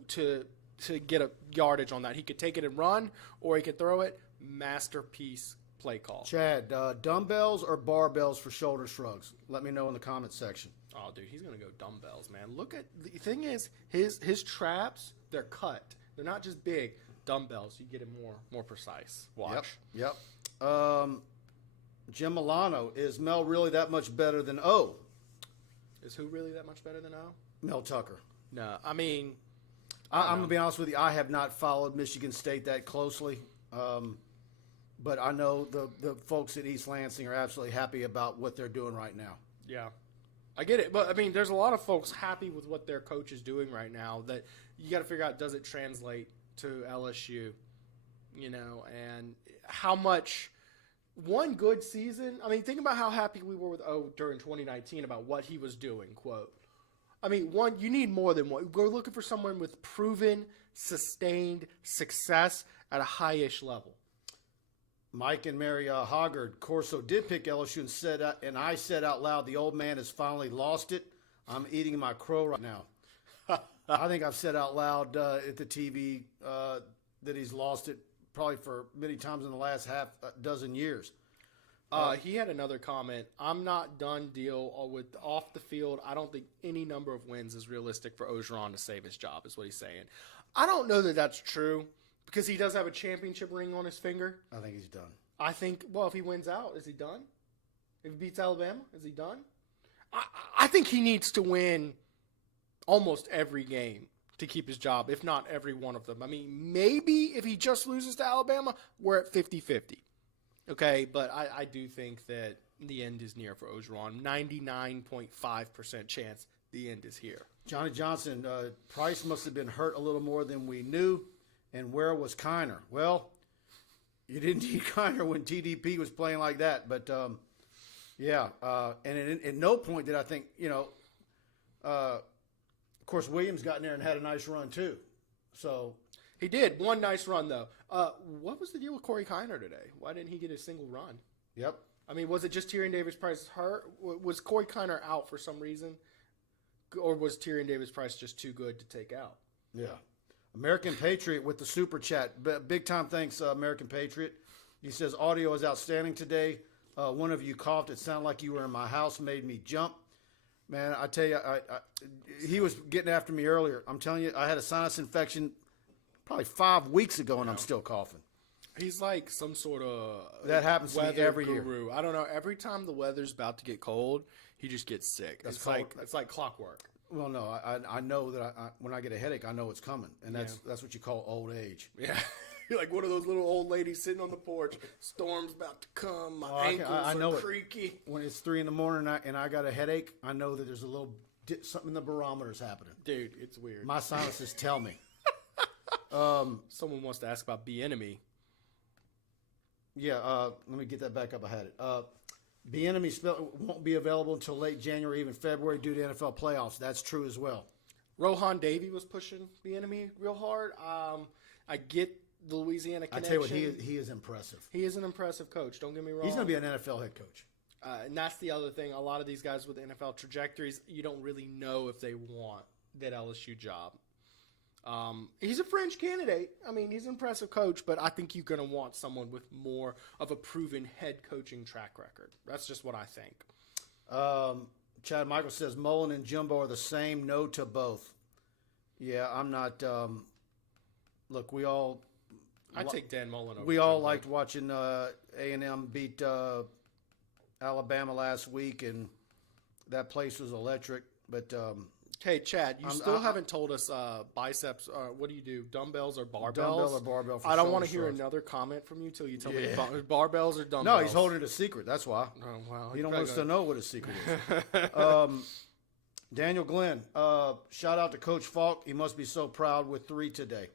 get a yardage on that. He could take it and run, or he could throw it. Masterpiece play call. Chad, dumbbells or barbells for shoulder shrugs? Let me know in the comments section. Oh, dude, he's going to go dumbbells, man. Look at the thing is his traps, they're cut. They're not just big. Dumbbells, you get it more precise. Watch. Yep. Jim Milano, is Mel really that much better than O? Is who really that much better than O? Mel Tucker. No, I mean, I'm going to be honest with you. I have not followed Michigan State that closely. But I know the folks at East Lansing are absolutely happy about what they're doing right now. yeah, I get it. But, I mean, there's a lot of folks happy with what their coach is doing right now that you got to figure out, does it translate to LSU? You know, and how much one good season. I mean, think about how happy we were with O during 2019 about what he was doing, quote. I mean, you need more than one. We're looking for someone with proven, sustained success at a high-ish level. Mike and Mary Hoggard, Corso did pick LSU and I said out loud, the old man has finally lost it. I'm eating my crow right now. I think I've said out loud at the TV that he's lost it probably for many times in the last half dozen years. He had another comment. I'm not done deal with off the field. I don't think any number of wins is realistic for Orgeron to save his job, is what he's saying. I don't know that that's true because he does have a championship ring on his finger. I think he's done. I think, well, if he wins out, is he done? If he beats Alabama, is he done? I think he needs to win almost every game to keep his job, if not every one of them. I mean, maybe if he just loses to Alabama, we're at 50-50. Okay, but I do think that the end is near for Orgeron. 99.5% chance the end is here. Johnny Johnson, Price must have been hurt a little more than we knew. And where was Kiner? Well, you didn't need Kiner when TDP was playing like that. But, yeah. And at no point did I think, of course, Williams got in there and had a nice run too. So he did. One nice run, though. What was the deal with Corey Kiner today? Why didn't he get a single run? Yep. I mean, was it just Tyrion Davis-Price hurt? Was Corey Kiner out for some reason? Or was Tyrion Davis-Price just too good to take out? Yeah. American Patriot with the super chat. Big time thanks, American Patriot. He says, audio is outstanding today. One of you coughed. It sounded like you were in my house, made me jump. Man, I tell you, he was getting after me earlier. I'm telling you, I had a sinus infection probably 5 weeks ago, and I'm still coughing. He's like some sort of that happens to me every guru. year. I don't know. Every time the weather's about to get cold, he just gets sick. It's like clockwork. Well, no, I know that when I get a headache, I know it's coming, and that's what you call old age. Yeah, you're like one of those little old ladies sitting on the porch. Storm's about to come. My ankles are creaky. When it's 3 a.m. and I got a headache, I know that there's a little something in the barometer's happening. Dude, it's weird. My sinuses tell me. Someone wants to ask about Bieniemy. Yeah, let me get that back up. I had it. Bieniemy won't be available until late January, even February, due to NFL playoffs. That's true as well. Rohan Davey was pushing Bieniemy real hard. I get the Louisiana connection. I tell you what, he is impressive. He is an impressive coach. Don't get me wrong. He's going to be an NFL head coach. And that's the other thing. A lot of these guys with NFL trajectories, you don't really know if they want that LSU job. He's a fringe candidate. I mean, he's an impressive coach, but I think you're going to want someone with more of a proven head coaching track record. That's just what I think. Chad Michael says Mullen and Jumbo are the same. No to both. Yeah, I'm not. Look, we all. I take Dan Mullen over. We all Jumbo. liked watching A&M beat Alabama last week, and that place was electric. But hey, Chad, you still haven't told us biceps. What do you do? Dumbbells or barbells? Dumbbell or barbell. For I don't want to shoulder hear shrugs. another comment from you till you tell me barbells or dumbbells. No, he's holding it a secret. That's why. Oh, wow. He don't want us to know what his secret is. Daniel Glenn, shout out to Coach Falk. He must be so proud with 3 today.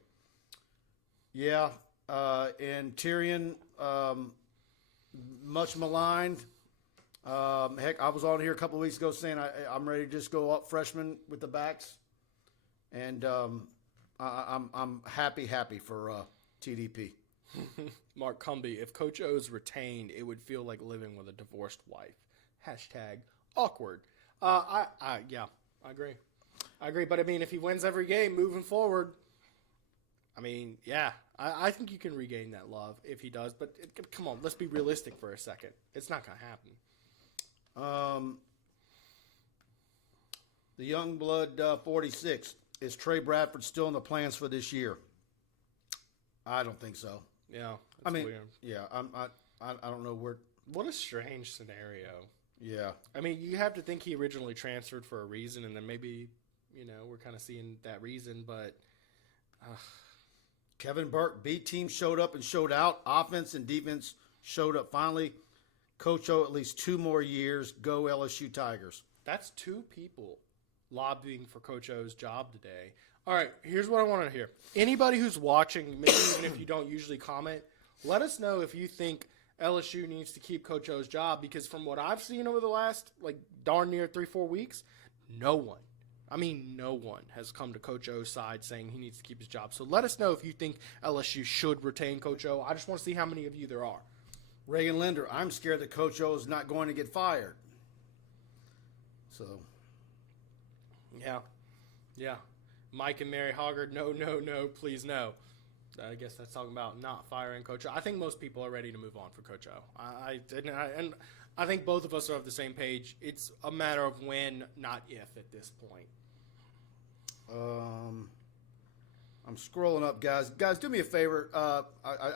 Yeah, and Tyrion, much maligned. Heck, I was on here a couple of weeks ago saying I'm ready to just go up freshman with the backs, and I'm happy for TDP. Mark Cumby, if Coach O's retained, it would feel like living with a divorced wife. Hashtag awkward. I agree. I agree. But I mean, if he wins every game moving forward, I mean, yeah, I think you can regain that love if he does. But come on, let's be realistic for a second. It's not going to happen. The young blood 46, is Trey Bradford still in the plans for this year? I don't think so. Yeah, I mean, weird. yeah, I don't know where. What a strange scenario. Yeah, I mean, you have to think he originally transferred for a reason, and then maybe, we're kind of seeing that reason, but Kevin Burke, B team showed up and showed out. Offense and defense showed up finally. Coach O, at least 2 more years. Go LSU Tigers. That's 2 people lobbying for Coach O's job today. All right, here's what I want to hear. Anybody who's watching, maybe even if you don't usually comment, let us know if you think LSU needs to keep Coach O's job, because from what I've seen over the last, darn near 3-4 weeks, no one has come to Coach O's side saying he needs to keep his job. So let us know if you think LSU should retain Coach O. I just want to see how many of you there are. Reagan Linder, I'm scared that Coach O is not going to get fired. So. Yeah. Mike and Mary Hoggard, no, please no. I guess that's talking about not firing Coach O. I think most people are ready to move on for Coach O. And I think both of us are of the same page. It's a matter of when, not if, at this point. I'm scrolling up, guys. Guys, do me a favor. I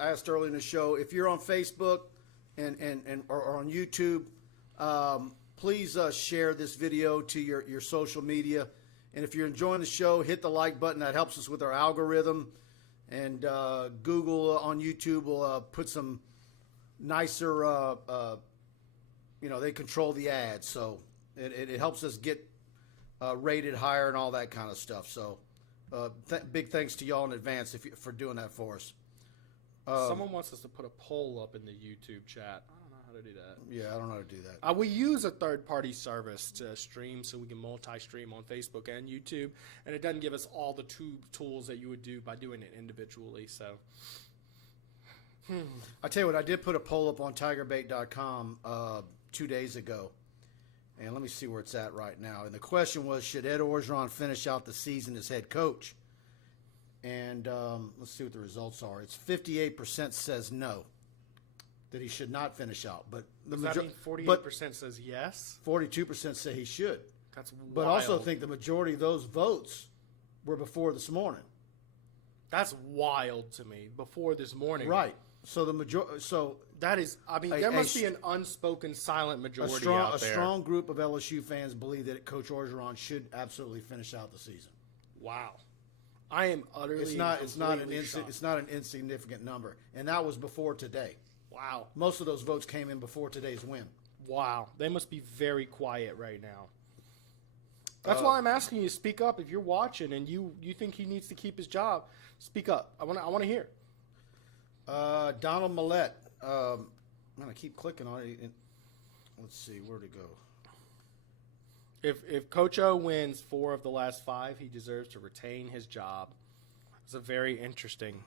asked earlier in the show, if you're on Facebook or on YouTube, please share this video to your social media. And if you're enjoying the show, hit the like button. That helps us with our algorithm. And Google on YouTube will put some nicer, they control the ads. So it helps us get rated higher and all that kind of stuff. So big thanks to y'all in advance for doing that for us. Someone wants us to put a poll up in the YouTube chat. I don't know how to do that. Yeah, I don't know how to do that. We use a third-party service to stream, so we can multi-stream on Facebook and YouTube, and it doesn't give us all the tools that you would do by doing it individually. So, I tell you what, I did put a poll up on TigerBait.com 2 days ago, and let me see where it's at right now. And the question was, should Ed Orgeron finish out the season as head coach? And let's see what the results are. It's 58% says no, that he should not finish out. But does that mean 48% says yes? 42% say he should. That's wild. But also think the majority of those votes were before this morning. That's wild to me. Before this morning, right? So that is. I mean, there must be an unspoken silent majority out there. A strong group of LSU fans believe that Coach Orgeron should absolutely finish out the season. Wow. I am utterly. It's not an insignificant number, and that was before today. Wow. Most of those votes came in before today's win. Wow. They must be very quiet right now. That's why I'm asking you to speak up. If you're watching and you think he needs to keep his job, speak up. I want to hear. Donald Millette. I'm gonna keep clicking on it. Let's see where to go. If Coach O wins 4 of the last 5, he deserves to retain his job. It's a very interesting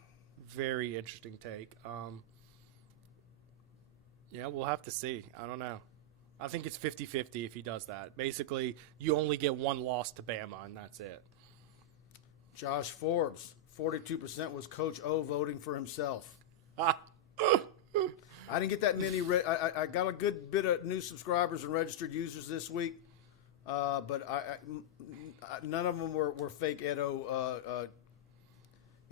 take. Yeah, we'll have to see. I don't know. I think it's 50-50 if he does that. Basically, you only get one loss to Bama, and that's it. Josh Forbes, 42% was Coach O voting for himself. I didn't get that many. I got a good bit of new subscribers and registered users this week, but none of them were fake Edo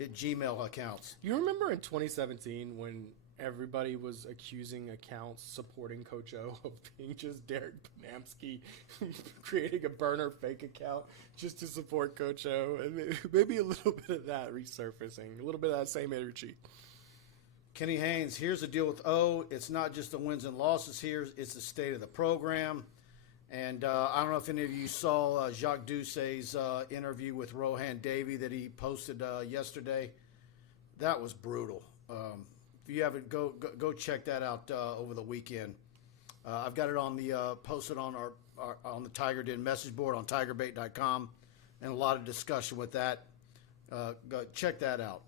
at Gmail accounts. You remember in 2017 when everybody was accusing accounts supporting Coach O of being just Derek Panamsky creating a burner fake account just to support Coach O? And maybe a little bit of that resurfacing, a little bit of that same energy. Kenny Haynes, here's the deal with O. It's not just the wins and losses here. It's the state of the program. And I don't know if any of you saw Jacques Doucet's interview with Rohan Davey that he posted yesterday. That was brutal. If you haven't, go check that out over the weekend. I've got it on the posted on our on the Tiger Den message board on TigerBait.com, and a lot of discussion with that. Go check that out.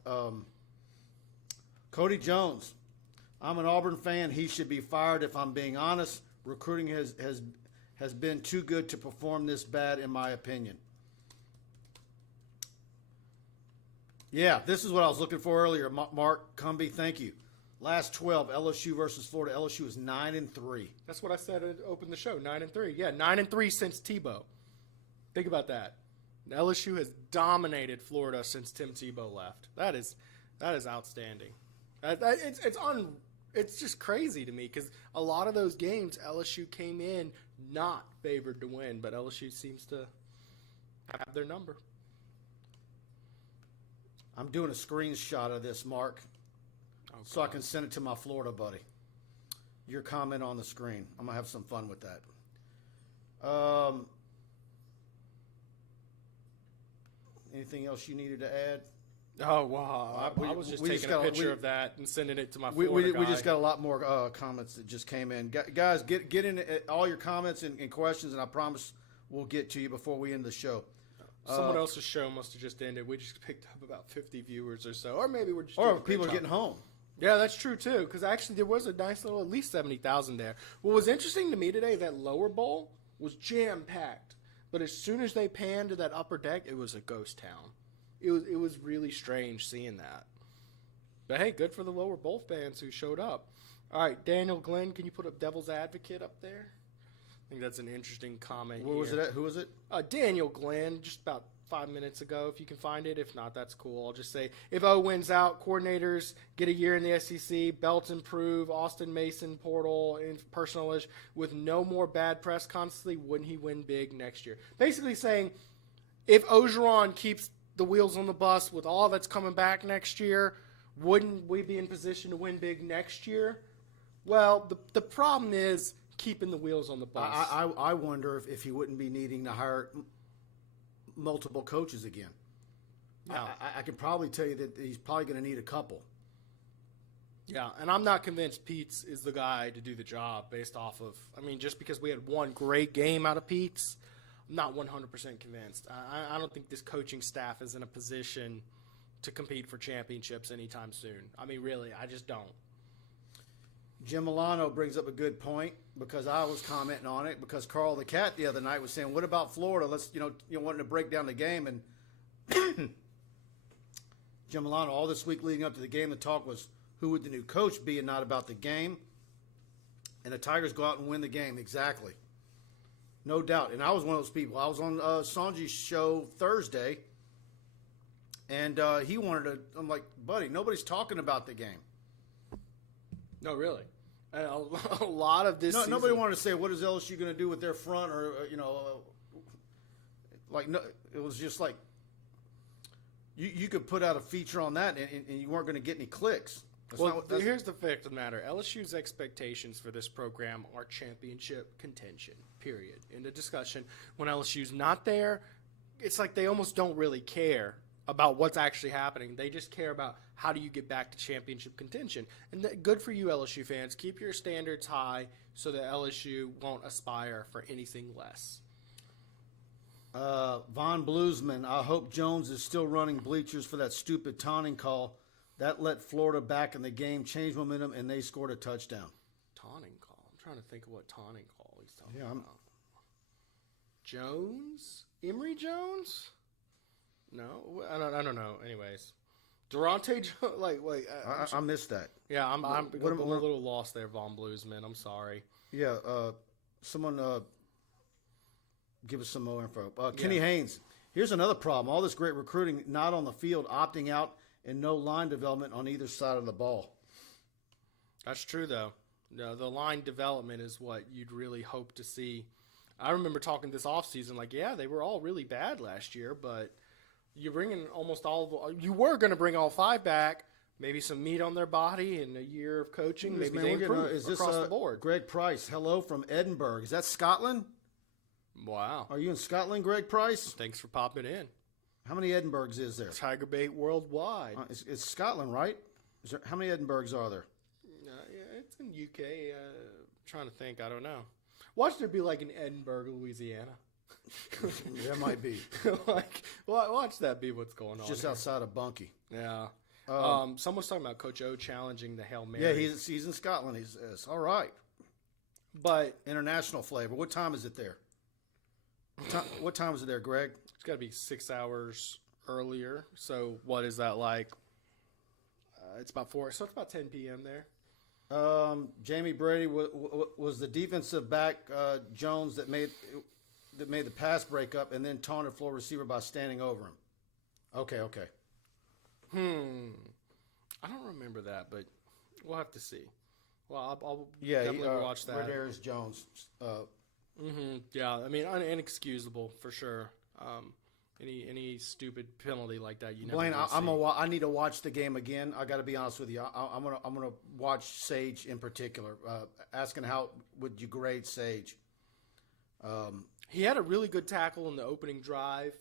Cody Jones, I'm an Auburn fan. He should be fired. If I'm being honest, recruiting has been too good to perform this bad, in my opinion. Yeah, this is what I was looking for earlier. Mark Cumby, thank you. Last 12, LSU versus Florida. LSU is 9-3. That's what I said to open the show. 9-3. Yeah, 9-3 since Tebow. Think about that. LSU has dominated Florida since Tim Tebow left. That is outstanding. It's just crazy to me because a lot of those games LSU came in not favored to win, but LSU seems to have their number. I'm doing a screenshot of this, Mark, so I can send it to my Florida buddy. Your comment on the screen. I'm going to have some fun with that. Anything else you needed to add? Oh, wow. I was just taking a picture of that and sending it to my Florida guy. We just got a lot more comments that just came in. Guys, get in all your comments and questions, and I promise we'll get to you before we end the show. Someone else's show must have just ended. We just picked up about 50 viewers or so. Or maybe we're just Or people are getting home. Yeah, that's true, too, because actually there was a nice little, at least 70,000 there. What was interesting to me today, that lower bowl was jam-packed. But as soon as they panned to that upper deck, it was a ghost town. It was really strange seeing that. But, hey, good for the lower bowl fans who showed up. All right, Daniel Glenn, can you put up Devil's Advocate up there? I think that's an interesting comment. Where was it at? Who was it? Daniel Glenn, just about 5 minutes ago, if you can find it. If not, that's cool. I'll just say, if O wins out, coordinators get a year in the SEC, belts improve, Austin Mason portal, and personalish, with no more bad press constantly, wouldn't he win big next year? Basically saying, if Ogeron keeps the wheels on the bus with all that's coming back next year, wouldn't we be in position to win big next year? Well, the problem is keeping the wheels on the bus. I wonder if he wouldn't be needing to hire multiple coaches again. Yeah. I can probably tell you that he's probably going to need a couple. Yeah, and I'm not convinced Pete's is the guy to do the job based off of, just because we had one great game out of Pete's, I'm not 100% convinced. I don't think this coaching staff is in a position to compete for championships anytime soon. Really, I just don't. Jim Milano brings up a good point because I was commenting on it because Carl the Cat the other night was saying, what about Florida? Let's, wanting to break down the game. And Jim Milano, all this week leading up to the game, the talk was who would the new coach be and not about the game. And the Tigers go out and win the game. Exactly. No doubt. And I was one of those people. I was on Sanji's show Thursday, and he wanted to – I'm like, buddy, nobody's talking about the game. No, really. A lot of this season, nobody wanted to say, what is LSU going to do with their front or, no, it was just like you could put out a feature on that and you weren't going to get any clicks. Here's the fact of the matter. LSU's expectations for this program are championship contention, period. In the discussion, when LSU's not there, it's like they almost don't really care about what's actually happening. They just care about how do you get back to championship contention. And good for you, LSU fans. Keep your standards high so that LSU won't aspire for anything less. Von Bluesman, I hope Jones is still running bleachers for that stupid taunting call. That let Florida back in the game, change momentum, and they scored a touchdown. Taunting call. I'm trying to think of what taunting call he's talking Yeah, about. Jones? Emory Jones? No, I don't know. Anyways, Durante Jones, I missed that. yeah, I'm a what- little lost there, Von Bluesman. I'm sorry. Yeah, someone give us some more info. Kenny Haynes. Here's another problem. All this great recruiting, not on the field, opting out, and no line development on either side of the ball. That's true, though. No, the line development is what you'd really hope to see. I remember talking this offseason, they were all really bad last year, but you're bringing you were going to bring all 5 back, maybe some meat on their body and a year of coaching. Maybe they improve across the board. Greg Price, hello from Edinburgh. Is that Scotland? Wow. Are you in Scotland, Greg Price? Thanks for popping in. How many Edinburghs is there? TigerBait worldwide. It's Scotland, right? How many Edinburghs are there? Yeah, it's in UK. Trying to think. I don't know. Watch there be like in Edinburgh, Louisiana. There might be. Watch that be what's going on. Just here. outside of Bunkie. Yeah. Someone's talking about Coach O challenging the Hail Mary. Yeah, he's in Scotland. He's all right. But international flavor. What time is it there? What time is it there, Greg? It's got to be 6 hours earlier. So what is that like? It's about 4. So it's about 10 p.m. there. Jamie Brady was the defensive back Jones that made the pass breakup and then taunted floor receiver by standing over him. Okay. I don't remember that, but we'll have to see. Well, I'll definitely watch that. Darius Jones. Yeah, I mean, inexcusable for sure. Any stupid penalty like that, you never Blaine, see. I need to watch the game again. I got to be honest with you. I'm gonna watch Sage in particular. Asking how would you grade Sage? He had a really good tackle in the opening drive,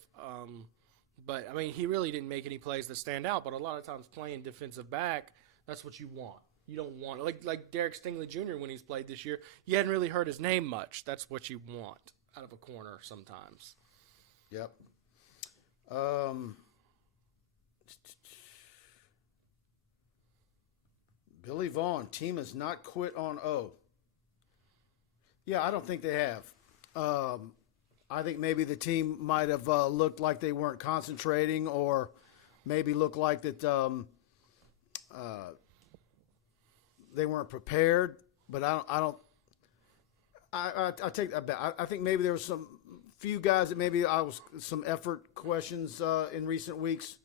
but I mean, he really didn't make any plays that stand out. But a lot of times, playing defensive back, that's what you want. You don't want like Derek Stingley Jr. when he's played this year. You hadn't really heard his name much. That's what you want out of a corner sometimes. Yep. Billy Vaughn, team has not quit on O. Yeah, I don't think they have. I think maybe the team might have looked like they weren't concentrating, or maybe looked like that they weren't prepared. But I take that back. I think maybe there was some few guys that maybe some effort questions in recent weeks.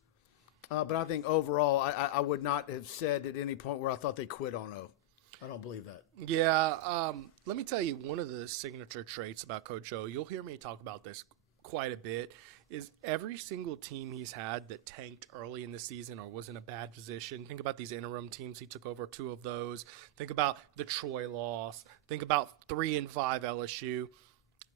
But I think overall, I would not have said at any point where I thought they quit on O. I don't believe that. Yeah. Let me tell you, one of the signature traits about Coach O, you'll hear me talk about this quite a bit, is every single team he's had that tanked early in the season or was in a bad position. Think about these interim teams. He took over 2 of those. Think about the Troy loss. Think about 3-5 LSU.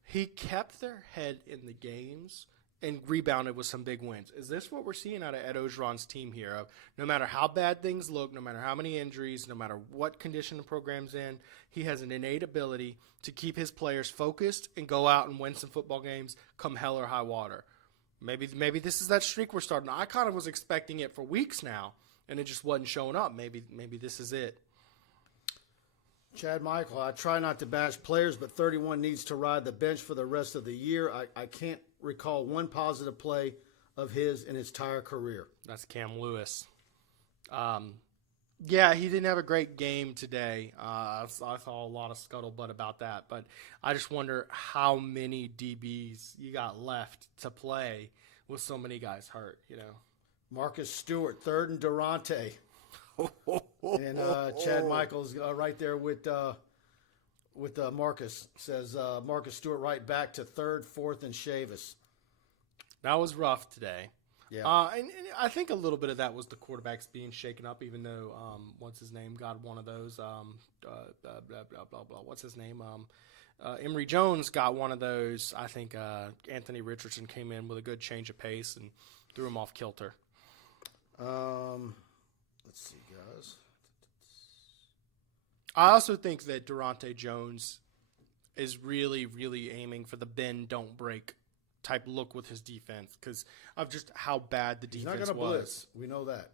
He kept their head in the games and rebounded with some big wins. Is this what we're seeing out of Ed Ogeron's team here? No matter how bad things look, no matter how many injuries, no matter what condition the program's in, he has an innate ability to keep his players focused and go out and win some football games come hell or high water. Maybe this is that streak we're starting. I kind of was expecting it for weeks now, and it just wasn't showing up. Maybe this is it. Chad Michael, I try not to bash players, but 31 needs to ride the bench for the rest of the year. I can't recall one positive play of his in his entire career. That's Cam Lewis. Yeah, he didn't have a great game today. I saw a lot of scuttlebutt about that, but I just wonder how many DBs you got left to play with so many guys hurt, you know. Marcus Stewart, 3rd and Durante. And Chad Michaels right there with Marcus says Marcus Stewart right back to 3rd, 4th, and Chavis. That was rough today. Yeah, and I think a little bit of that was the quarterbacks being shaken up. Even though what's his name got one of those. What's his name? Emory Jones got one of those. I think Anthony Richardson came in with a good change of pace and threw him off kilter. Let's see, guys. I also think that Durante Jones is really, really aiming for the bend, don't break type look with his defense because of just how bad the defense was. He's not going to blitz. We know that.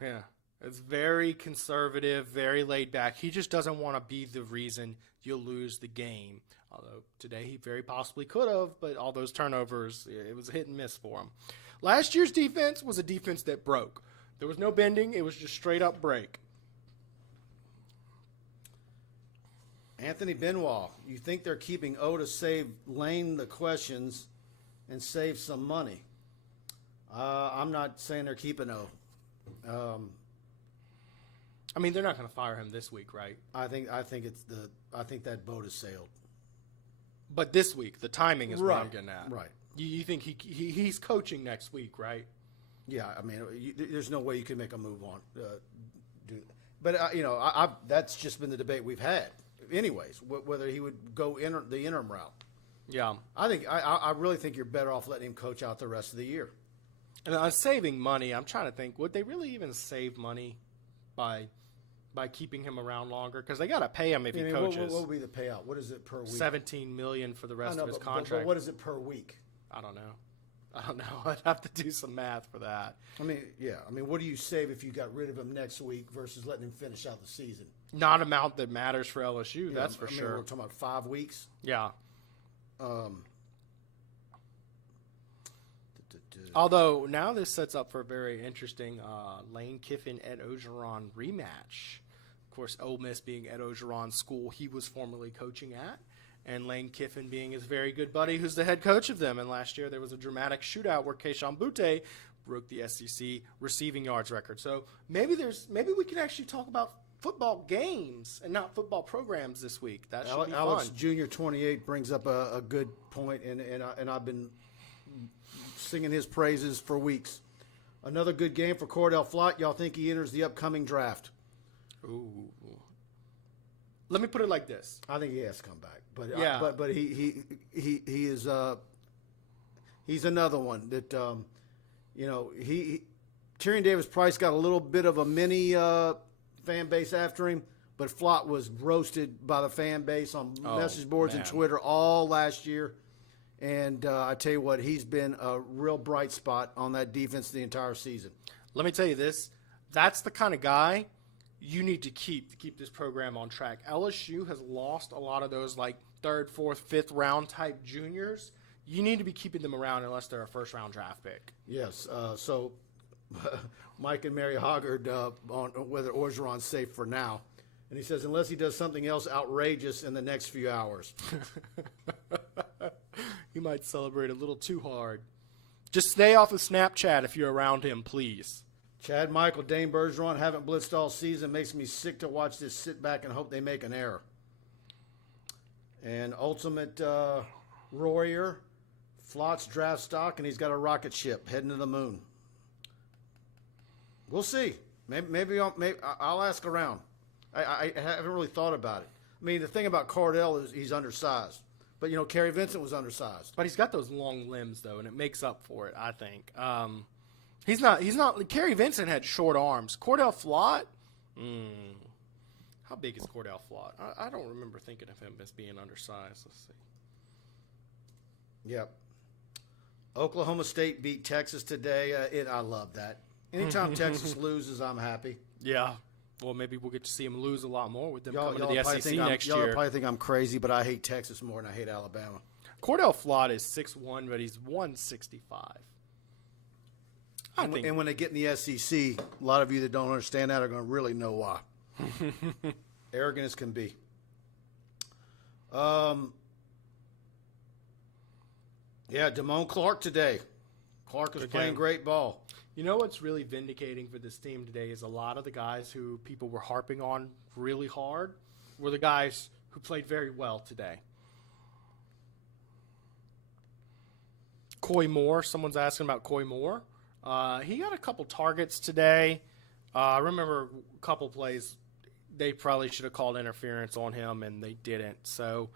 Yeah. It's very conservative, very laid back. He just doesn't want to be the reason you'll lose the game. Although today he very possibly could have, but all those turnovers, it was a hit and miss for him. Last year's defense was a defense that broke. There was no bending. It was just straight up break. Anthony Benoit, you think they're keeping O to save Lane the questions and save some money? I'm not saying they're keeping O. I mean, they're not going to fire him this week, right? I think that boat has sailed. But this week, the timing is what I'm getting at. Right. You think he's coaching next week, right? Yeah, I mean, there's no way you can make a move on. But that's just been the debate we've had. Anyways, whether he would go the interim route. Yeah, I really think you're better off letting him coach out the rest of the year. And on saving money, I'm trying to think, would they really even save money by keeping him around longer? Because they got to pay him if he coaches. What would be the payout? What is it per week? $17 million for the rest of his contract. But what is it per week? I don't know. I'd have to do some math for that. I mean, yeah. I mean, what do you save if you got rid of him next week versus letting him finish out the season? Not amount that matters for LSU, that's for sure. We're talking about 5 weeks. Yeah. Although now this sets up for a very interesting Lane Kiffin Ed Ogeron rematch. Of course, Ole Miss being Ed Ogeron's school he was formerly coaching at, and Lane Kiffin being his very good buddy who's the head coach of them. And last year there was a dramatic shootout where Keishon Butte broke the SEC receiving yards record. So maybe we can actually talk about football games and not football programs this week. That should be Alex fun. Jr. 28 brings up a good point, and I've been singing his praises for weeks. Another good game for Cordell Flott. Y'all think he enters the upcoming draft? Ooh. Let me put it like this. I think he has to come back, but Yeah. but he is he's another one that Tyrion Davis Price got a little bit of a mini fan base after him, but Flott was roasted by the fan base on message boards and Twitter all last year. And I tell you what, he's been a real bright spot on that defense the entire season. Let me tell you this. That's the kind of guy you need to keep this program on track. LSU has lost a lot of those like 3rd, 4th, 5th round type juniors. You need to be keeping them around unless they're a first-round draft pick. Yes. So Mike and Mary Hoggard on whether Orgeron's safe for now. And he says, unless he does something else outrageous in the next few hours. He might celebrate a little too hard. Just stay off of Snapchat if you're around him, please. Chad Michael, Dane Bergeron haven't blitzed all season. Makes me sick to watch this sit back and hope they make an error. And Ultimate Royer, Flott's draft stock, and he's got a rocket ship heading to the moon. We'll see. Maybe I'll ask around. I haven't really thought about it. I mean, the thing about Cordell is he's undersized. But, Kerry Vincent was undersized. But he's got those long limbs, though, and it makes up for it, I think. He's not. Kerry Vincent had short arms. Cordell Flott? How big is Cordell Flott? I don't remember thinking of him as being undersized. Let's see. Yep. Oklahoma State beat Texas today. I love that. Anytime Texas loses, I'm happy. Yeah. Well, maybe we'll get to see him lose a lot more with them coming to the SEC next y'all year. Y'all probably think I'm crazy, but I hate Texas more than I hate Alabama. Cordell Flott is 6'1", but he's 165. And when they get in the SEC, a lot of you that don't understand that are going to really know why. Arrogant as can be. Damone Clark today. Clark was playing great ball. You know what's really vindicating for this team today is a lot of the guys who people were harping on really hard were the guys who played very well today. Coy Moore, someone's asking about Coy Moore. He got a couple targets today. I remember a couple plays they probably should have called interference on him, and they didn't. So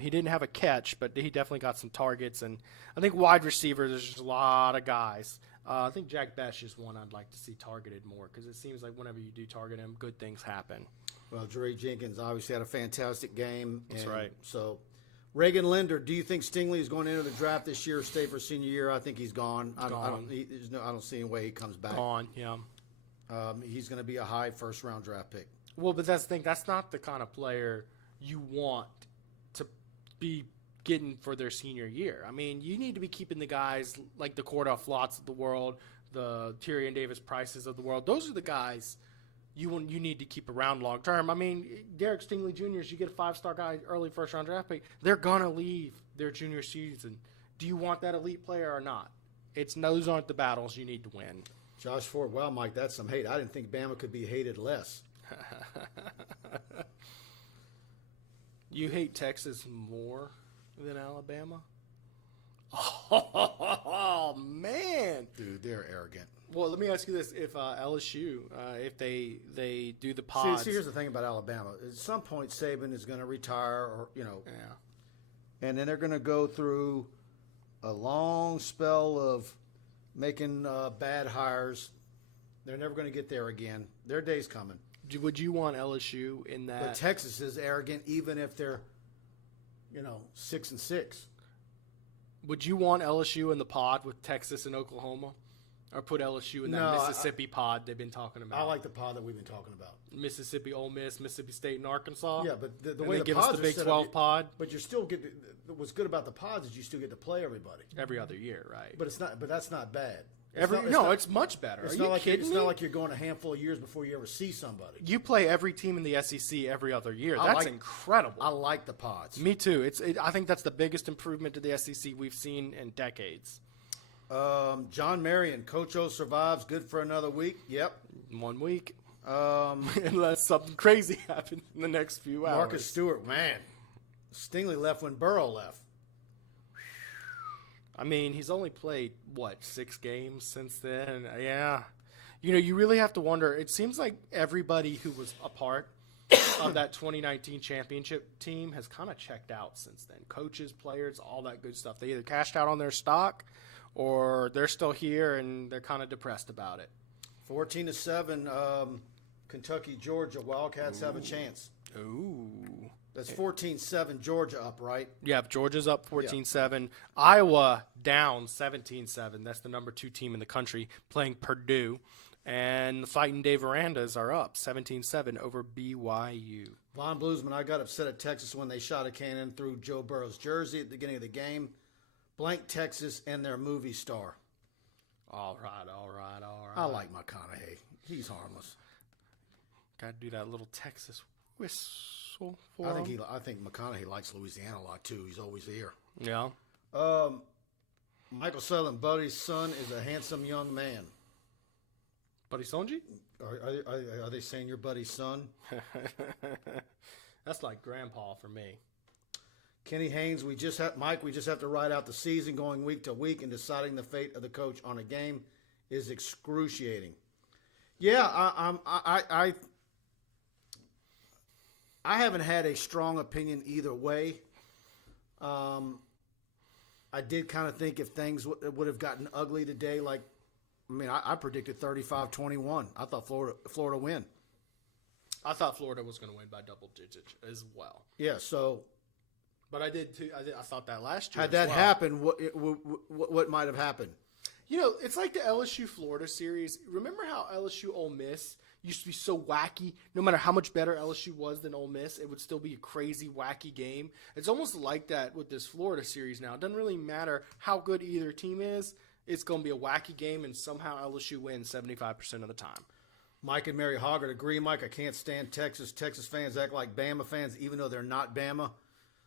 he didn't have a catch, but he definitely got some targets. And I think wide receivers, there's just a lot of guys. I think Jack Besh is one I'd like to see targeted more because it seems like whenever you do target him, good things happen. Well, Dre Jenkins obviously had a fantastic game. That's right. So, Reagan Linder, do you think Stingley is going to enter the draft this year or stay for senior year? I think he's gone. I don't see any way he comes back. Gone, yeah. He's going to be a high first-round draft pick. Well, but that's the thing. That's not the kind of player you want to be getting for their senior year. I mean, you need to be keeping the guys like the Cordell Flotts of the world, the Tyrion Davis Prices of the world. Those are the guys you need to keep around long term. I mean, Derek Stingley Jr., you get a 5-star guy, early first-round draft pick, they're going to leave their junior season. Do you want that elite player or not? Those aren't the battles you need to win. Josh Ford, wow, Mike, that's some hate. I didn't think Bama could be hated less. You hate Texas more than Alabama? Oh, man. Dude, they're arrogant. Well, let me ask you this. If LSU, if they do the pods. See, here's the thing about Alabama. At some point, Saban is going to retire or, Yeah. and then they're going to go through a long spell of making bad hires. They're never going to get there again. Their day's coming. Would you want LSU in that? But Texas is arrogant even if they're, 6-6. Would you want LSU in the pod with Texas and Oklahoma? Or put LSU in that Mississippi pod they've been talking about? I like the pod that we've been talking about. Mississippi, Ole Miss, Mississippi State, and Arkansas? Yeah, but the and way they the give pods us the are Big set 12 up, pod? But you're still getting – what's good about the pods is you still get to play everybody. Every other year, right? But that's not bad. It's much better. Are you kidding me? It's not like you're going a handful of years before you ever see somebody. You play every team in the SEC every other year. That's incredible. I like the pods. Me too. I think that's the biggest improvement to the SEC we've seen in decades. John Marion, Coach O survives. Good for another week. Yep. 1 week. Unless something crazy happens in the next few hours. Marcus Stewart, man. Stingley left when Burrow left. I mean, he's only played, 6 games since then? Yeah. You really have to wonder. It seems like everybody who was a part of that 2019 championship team has kind of checked out since then. Coaches, players, all that good stuff. They either cashed out on their stock or they're still here and they're kind of depressed about it. 14-7, Kentucky, Georgia. Wildcats have a chance. Ooh. That's 14-7, Georgia up, right? Yeah, Georgia's up 14-7. Yeah. Iowa down 17-7. That's the number 2 team in the country playing Purdue. And the Fighting Dave Arandas are up 17-7 over BYU. Von Bluesman, I got upset at Texas when they shot a cannon through Joe Burrow's jersey at the beginning of the game. Blank Texas and their movie star. All right. I like McConaughey. He's harmless. Got to do that little Texas whistle for him. I think McConaughey likes Louisiana a lot, too. He's always here. Yeah. Michael Sutherland, Buddy's son, is a handsome young man. Buddy Sonji? Are they saying your buddy's son? That's like grandpa for me. Kenny Haynes, we just have to ride out the season going week to week, and deciding the fate of the coach on a game is excruciating. Yeah, I haven't had a strong opinion either way. I did kind of think if things would have gotten ugly today, I predicted 35-21. I thought Florida win. I thought Florida was going to win by double digits as well. Yeah, so. But I did too. I thought that last year. Had that happened, what might have happened? It's like the LSU Florida series. Remember how LSU Ole Miss used to be so wacky? No matter how much better LSU was than Ole Miss, it would still be a crazy, wacky game. It's almost like that with this Florida series now. It doesn't really matter how good either team is. It's going to be a wacky game, and somehow LSU wins 75% of the time. Mike and Mary Hoggart agree, Mike. I can't stand Texas. Texas fans act like Bama fans, even though they're not Bama.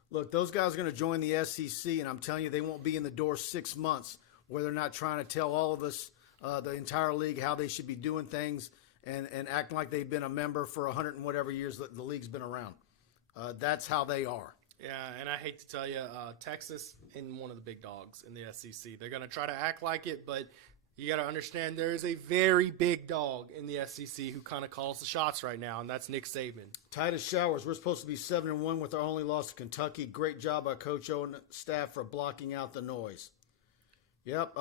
Look, those guys are going to join the SEC, and I'm telling you, they won't be in the door 6 months where they're not trying to tell all of us, the entire league, how they should be doing things and acting like they've been a member for 100 and whatever years that the league's been around. That's how they are. Yeah, and I hate to tell you, Texas in one of the big dogs in the SEC. They're going to try to act like it, but you got to understand there is a very big dog in the SEC who kind of calls the shots right now, and that's Nick Saban. Titus Showers, we're supposed to be 7-1 with our only loss to Kentucky. Great job by Coach O and staff for blocking out the noise. Yep,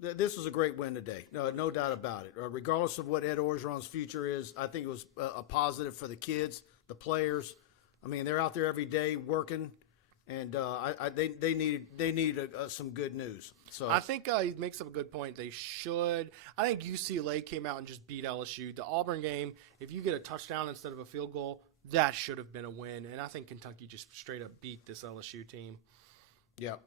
this was a great win today. No doubt about it. Regardless of what Ed Orgeron's future is, I think it was a positive for the kids, the players. I mean, they're out there every day working, and they needed some good news. So I think he makes up a good point. They should. I think UCLA came out and just beat LSU. The Auburn game, if you get a touchdown instead of a field goal, that should have been a win. And I think Kentucky just straight up beat this LSU team. Yep.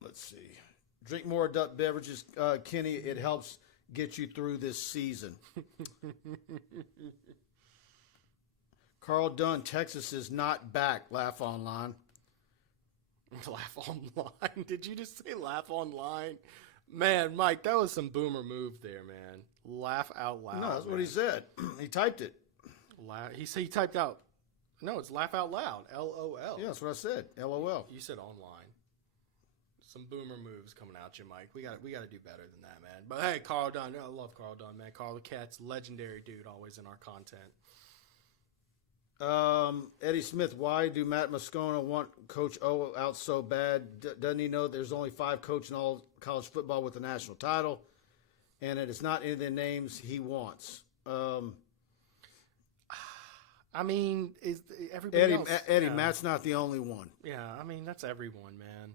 Let's see. Drink more adult beverages, Kenny. It helps get you through this season. Carl Dunn, Texas is not back. Laugh online. Laugh online? Did you just say laugh online? Man, Mike, that was some boomer move there, man. Laugh out loud. No, that's what he said. He typed it. He typed out. No, it's laugh out loud. LOL. Yeah, that's what I said. LOL. You said online. Some boomer moves coming out you, Mike. We got to do better than that, man. But hey, Carl Dunn. I love Carl Dunn, man. Carl the Cat's legendary dude, always in our content. Eddie Smith, why do Matt Moscona want Coach O out so bad? Doesn't he know there's only 5 coaches in all college football with a national title, and it is not any of the names he wants? I mean, is everybody else? Eddie, yeah. Matt's not the only one. Yeah, I mean that's everyone, man.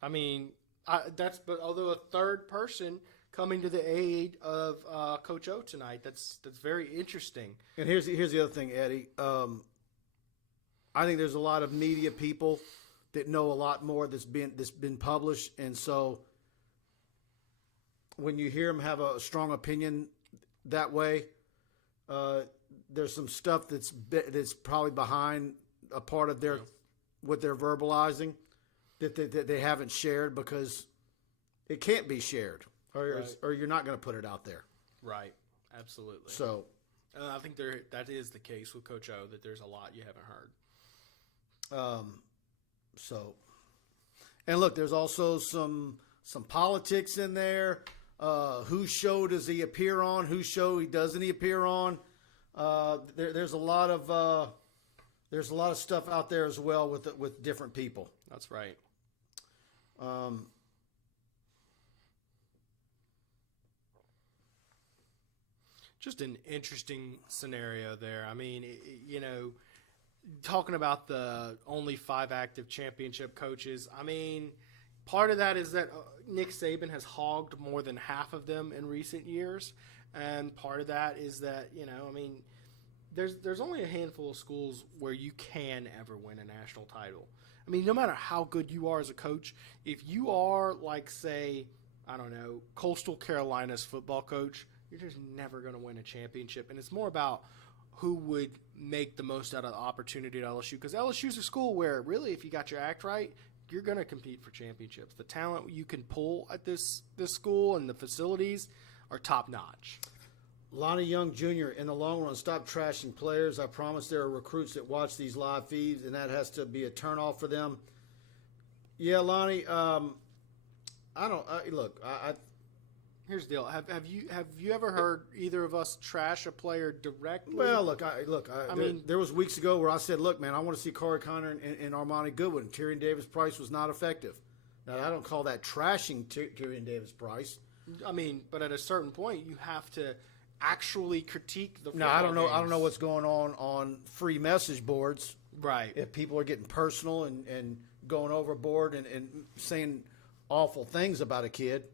I mean, but although a third person coming to the aid of Coach O tonight, that's very interesting. And here's the other thing, Eddie. I think there's a lot of media people that know a lot more that's been published, and so when you hear them have a strong opinion that way, there's some stuff that's probably behind a part of their what they're verbalizing that they haven't shared because it can't be shared, or you're not going to put it out there. Right. Absolutely. So I think that is the case with Coach O, that there's a lot you haven't heard. And look, there's also some politics in there. Whose show does he appear on? Whose show doesn't he appear on? There's a lot of stuff out there as well with different people. That's right. Just an interesting scenario there. I mean, talking about the only 5 active championship coaches, I mean, part of that is that Nick Saban has hogged more than half of them in recent years. And part of that is that, I mean, there's only a handful of schools where you can ever win a national title. I mean, no matter how good you are as a coach, if you are like, say, I don't know, Coastal Carolina's football coach, you're just never going to win a championship. And it's more about who would make the most out of the opportunity at LSU. Because LSU's a school where, really, if you got your act right, you're going to compete for championships. The talent you can pull at this school and the facilities are top-notch. Lonnie Young Jr., in the long run, stop trashing players. I promise there are recruits that watch these live feeds, and that has to be a turnoff for them. Yeah, Lonnie, Here's the deal. Have you ever heard either of us trash a player directly? Well, there was weeks ago where I said, look, man, I want to see Corey Connor and Armani Goodwin. Tyrion Davis-Price was not effective. Now, I don't call that trashing Tyrion Davis-Price. I mean, but at a certain point, you have to actually critique the. No, I don't know. Games. I don't know what's going on free message boards. Right. If people are getting personal and going overboard and saying awful things about a kid.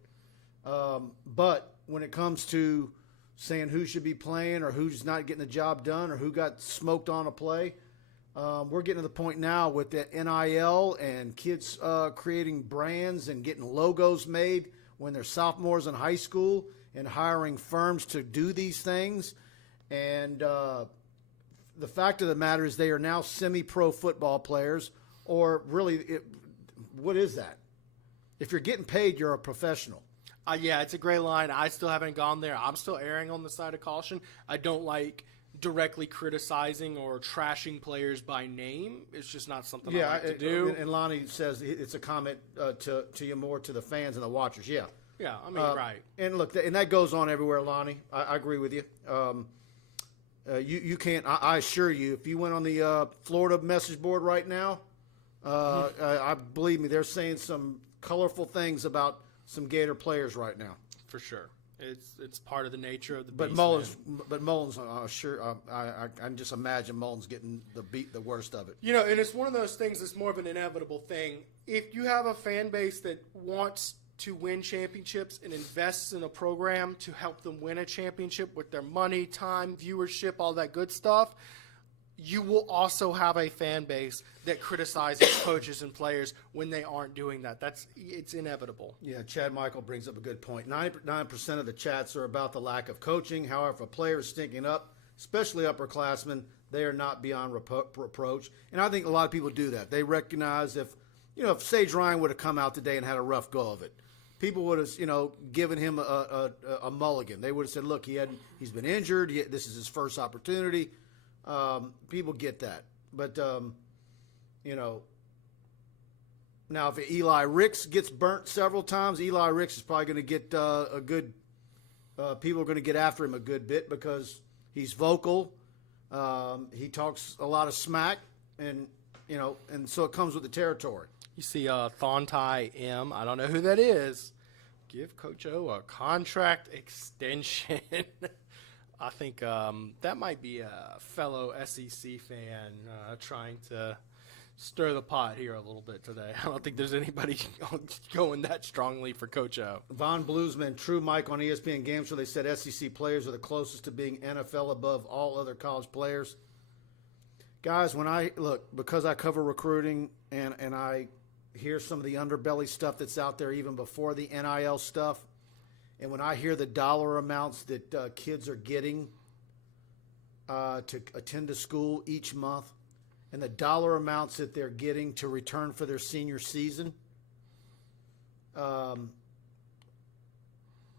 But when it comes to saying who should be playing or who's not getting the job done or who got smoked on a play, we're getting to the point now with the NIL and kids creating brands and getting logos made when they're sophomores in high school and hiring firms to do these things. And the fact of the matter is they are now semi-pro football players, or really, what is that? If you're getting paid, you're a professional. Yeah, it's a great line. I still haven't gone there. I'm still erring on the side of caution. I don't like directly criticizing or trashing players by name. It's just not something I like to do. And Lonnie says it's a comment to you more to the fans and the watchers. Yeah. Yeah, I mean, right. And look, and that goes on everywhere, Lonnie. I agree with you. You can't. I assure you, if you went on the Florida message board right now, I believe me, they're saying some colorful things about some Gator players right now. For sure. It's part of the nature of the But beast, Mullins, man. sure, I can just imagine Mullins getting the worst of it. You know, and it's one of those things that's more of an inevitable thing. If you have a fan base that wants to win championships and invests in a program to help them win a championship with their money, time, viewership, all that good stuff, you will also have a fan base that criticizes coaches and players when they aren't doing that. It's inevitable. Yeah, Chad Michael brings up a good point. 99% of the chats are about the lack of coaching. However, if a player is stinking up, especially upperclassmen, they are not beyond reproach. And I think a lot of people do that. They recognize if Sage Ryan would have come out today and had a rough go of it, people would have, given him a mulligan. They would have said, look, he's been injured. This is his first opportunity. People get that. But, now if Eli Ricks gets burnt several times, Eli Ricks is probably going to get people are going to get after him a good bit because he's vocal. He talks a lot of smack, and so it comes with the territory. You see Thontai M. I don't know who that is. Give Coach O a contract extension. I think that might be a fellow SEC fan trying to stir the pot here a little bit today. I don't think there's anybody going that strongly for Coach O. Von Bluesman, True Mike on ESPN Games Show, they said SEC players are the closest to being NFL above all other college players. Guys, because I cover recruiting and I hear some of the underbelly stuff that's out there even before the NIL stuff, and when I hear the dollar amounts that kids are getting to attend a school each month and the dollar amounts that they're getting to return for their senior season, I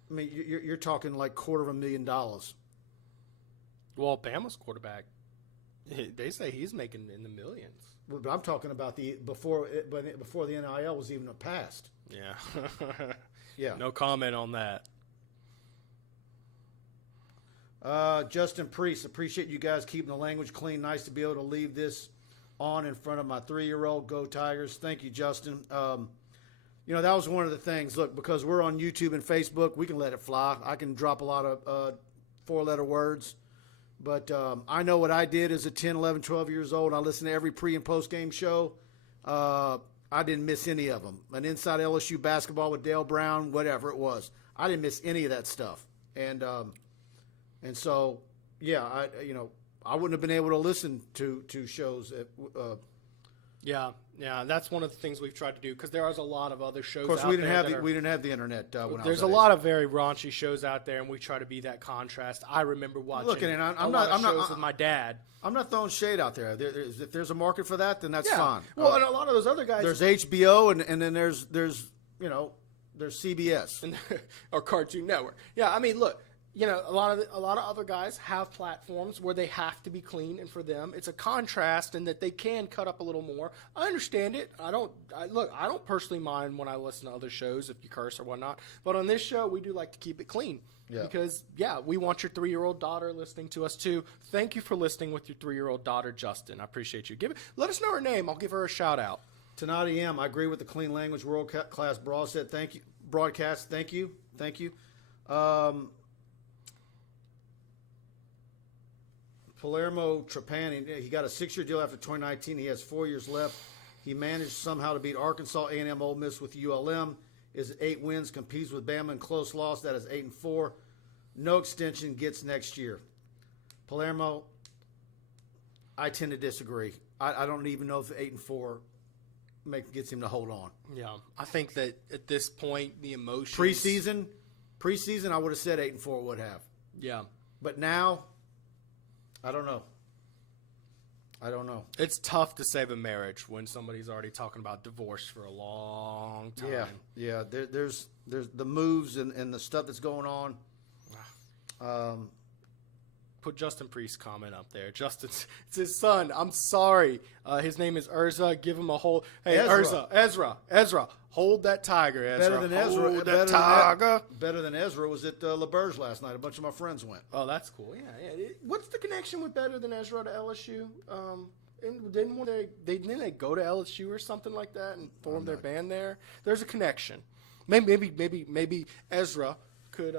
mean, you're talking like $250,000. Well, Bama's quarterback, they say he's making in the millions. But I'm talking about before the NIL was even passed. Yeah. Yeah. No comment on that. Justin Priest, appreciate you guys keeping the language clean. Nice to be able to leave this on in front of my 3-year-old. Go Tigers. Thank you, Justin. That was one of the things. Look, because we're on YouTube and Facebook, we can let it fly. I can drop a lot of 4-letter words. But I know what I did as a 10, 11, 12 years old. I listened to every pre- and post-game show. I didn't miss any of them. An Inside LSU Basketball with Dale Brown, whatever it was. I didn't miss any of that stuff. And so, yeah, I wouldn't have been able to listen to shows. Yeah, that's one of the things we've tried to do because there is a lot of other shows. Of course, out we didn't there have we didn't have the internet. There's a lot of very raunchy shows out there, and we try to be that contrast. I remember watching a lot of shows with my dad. I'm not throwing shade out there. If there's a market for that, then that's fine. Well, and a lot of those other guys. There's HBO, and then there's CBS or Cartoon Network. Yeah, I mean, look. A lot of other guys have platforms where they have to be clean, and for them, it's a contrast in that they can cut up a little more. I understand it. I don't personally mind when I listen to other shows if you curse or whatnot. But on this show, we do like to keep it clean. Yeah. Because, we want your 3-year-old daughter listening to us too. Thank you for listening with your 3-year-old daughter, Justin. I appreciate you. Let us know her name. I'll give her a shout out. Tanati M. I agree with the clean language world class broadcast. Thank you. Broadcast. Thank you. Palermo Trapani, he got a 6-year deal after 2019. He has 4 years left. He managed somehow to beat Arkansas, A&M, Ole Miss with ULM. Is 8 wins, competes with Bama in close loss. That is 8-4. No extension, gets next year. Palermo, I tend to disagree. I don't even know if 8-4 gets him to hold on. Yeah, I think that at this point, the emotions. Preseason, I would have said 8-4 would have. Yeah. But now, I don't know. It's tough to save a marriage when somebody's already talking about divorce for a long time. Yeah. There's the moves and the stuff that's going on. Put Justin Priest's comment up there. It's his son. I'm sorry. His name is Urza. Give him a hold. Hey, Ezra. Hold that tiger, Ezra. Better than Ezra. Hold that tiger. Better than Ezra was at LeBurge last night. A bunch of my friends went. Oh, that's cool. Yeah. What's the connection with Better Than Ezra to LSU? And didn't they go to LSU or something like that and form their band there? There's a connection. Maybe Ezra could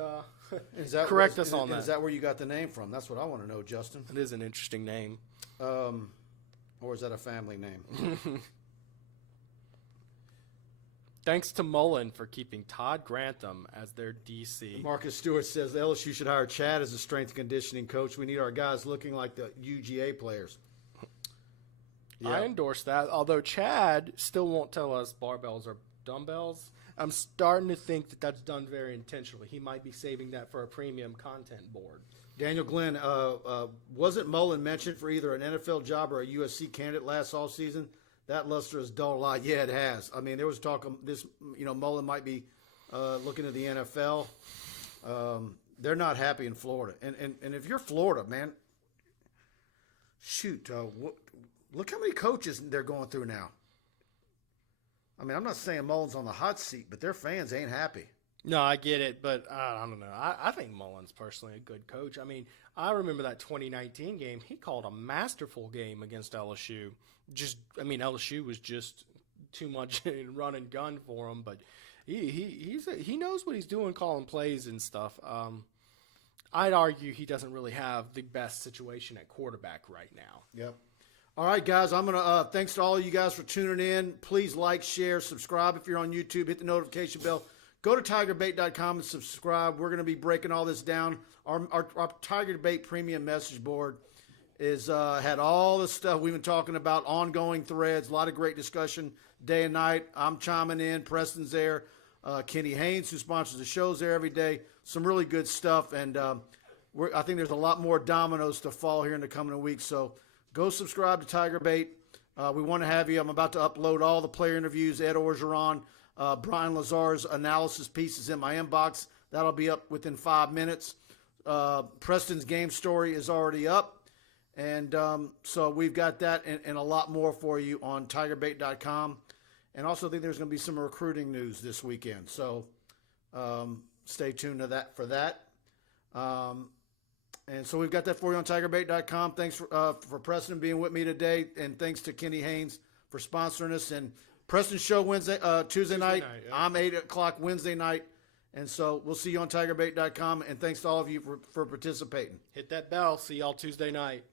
Is that correct us on that. Is that where you got the name from? That's what I want to know, Justin. It is an interesting name. Or is that a family name? Thanks to Mullen for keeping Todd Grantham as their DC. Marcus Stewart says LSU should hire Chad as a strength and conditioning coach. We need our guys looking like the UGA players. Yeah. I endorse that, although Chad still won't tell us barbells or dumbbells. I'm starting to think that that's done very intentionally. He might be saving that for a premium content board. Daniel Glenn, wasn't Mullen mentioned for either an NFL job or a USC candidate last offseason? That luster has dulled a lot. Yeah, it has. I mean, there was talk of this, Mullen might be looking at the NFL. They're not happy in Florida. And if you're Florida, man, shoot, look how many coaches they're going through now. I mean, I'm not saying Mullen's on the hot seat, but their fans ain't happy. No, I get it, but I don't know. I think Mullen's personally a good coach. I mean, I remember that 2019 game. He called a masterful game against LSU. LSU was just too much run and gun for him, but he knows what he's doing calling plays and stuff. I'd argue he doesn't really have the best situation at quarterback right now. Yep. All right, guys, I'm going to thanks to all of you guys for tuning in. Please like, share, subscribe if you're on YouTube. Hit the notification bell. Go to TigerBait.com and subscribe. We're going to be breaking all this down. Our TigerBait premium message board is had all the stuff we've been talking about, ongoing threads, a lot of great discussion day and night. I'm chiming in. Preston's there. Kenny Haynes, who sponsors the shows, there every day. Some really good stuff, and I think there's a lot more dominoes to fall here in the coming weeks. So go subscribe to TigerBait. We want to have you. I'm about to upload all the player interviews, Ed Orgeron, Brian Lazar's analysis pieces in my inbox. That'll be up within 5 minutes. Preston's game story is already up. And so we've got that and a lot more for you on TigerBait.com. And also think there's going to be some recruiting news this weekend. So stay tuned to that for that. And so we've got that for you on TigerBait.com. Thanks for Preston being with me today. And thanks to Kenny Haynes for sponsoring us. And Preston's show Tuesday night. Yeah. I'm 8 o'clock Wednesday night. And so we'll see you on TigerBait.com. And thanks to all of you for participating. Hit that bell. See y'all Tuesday night.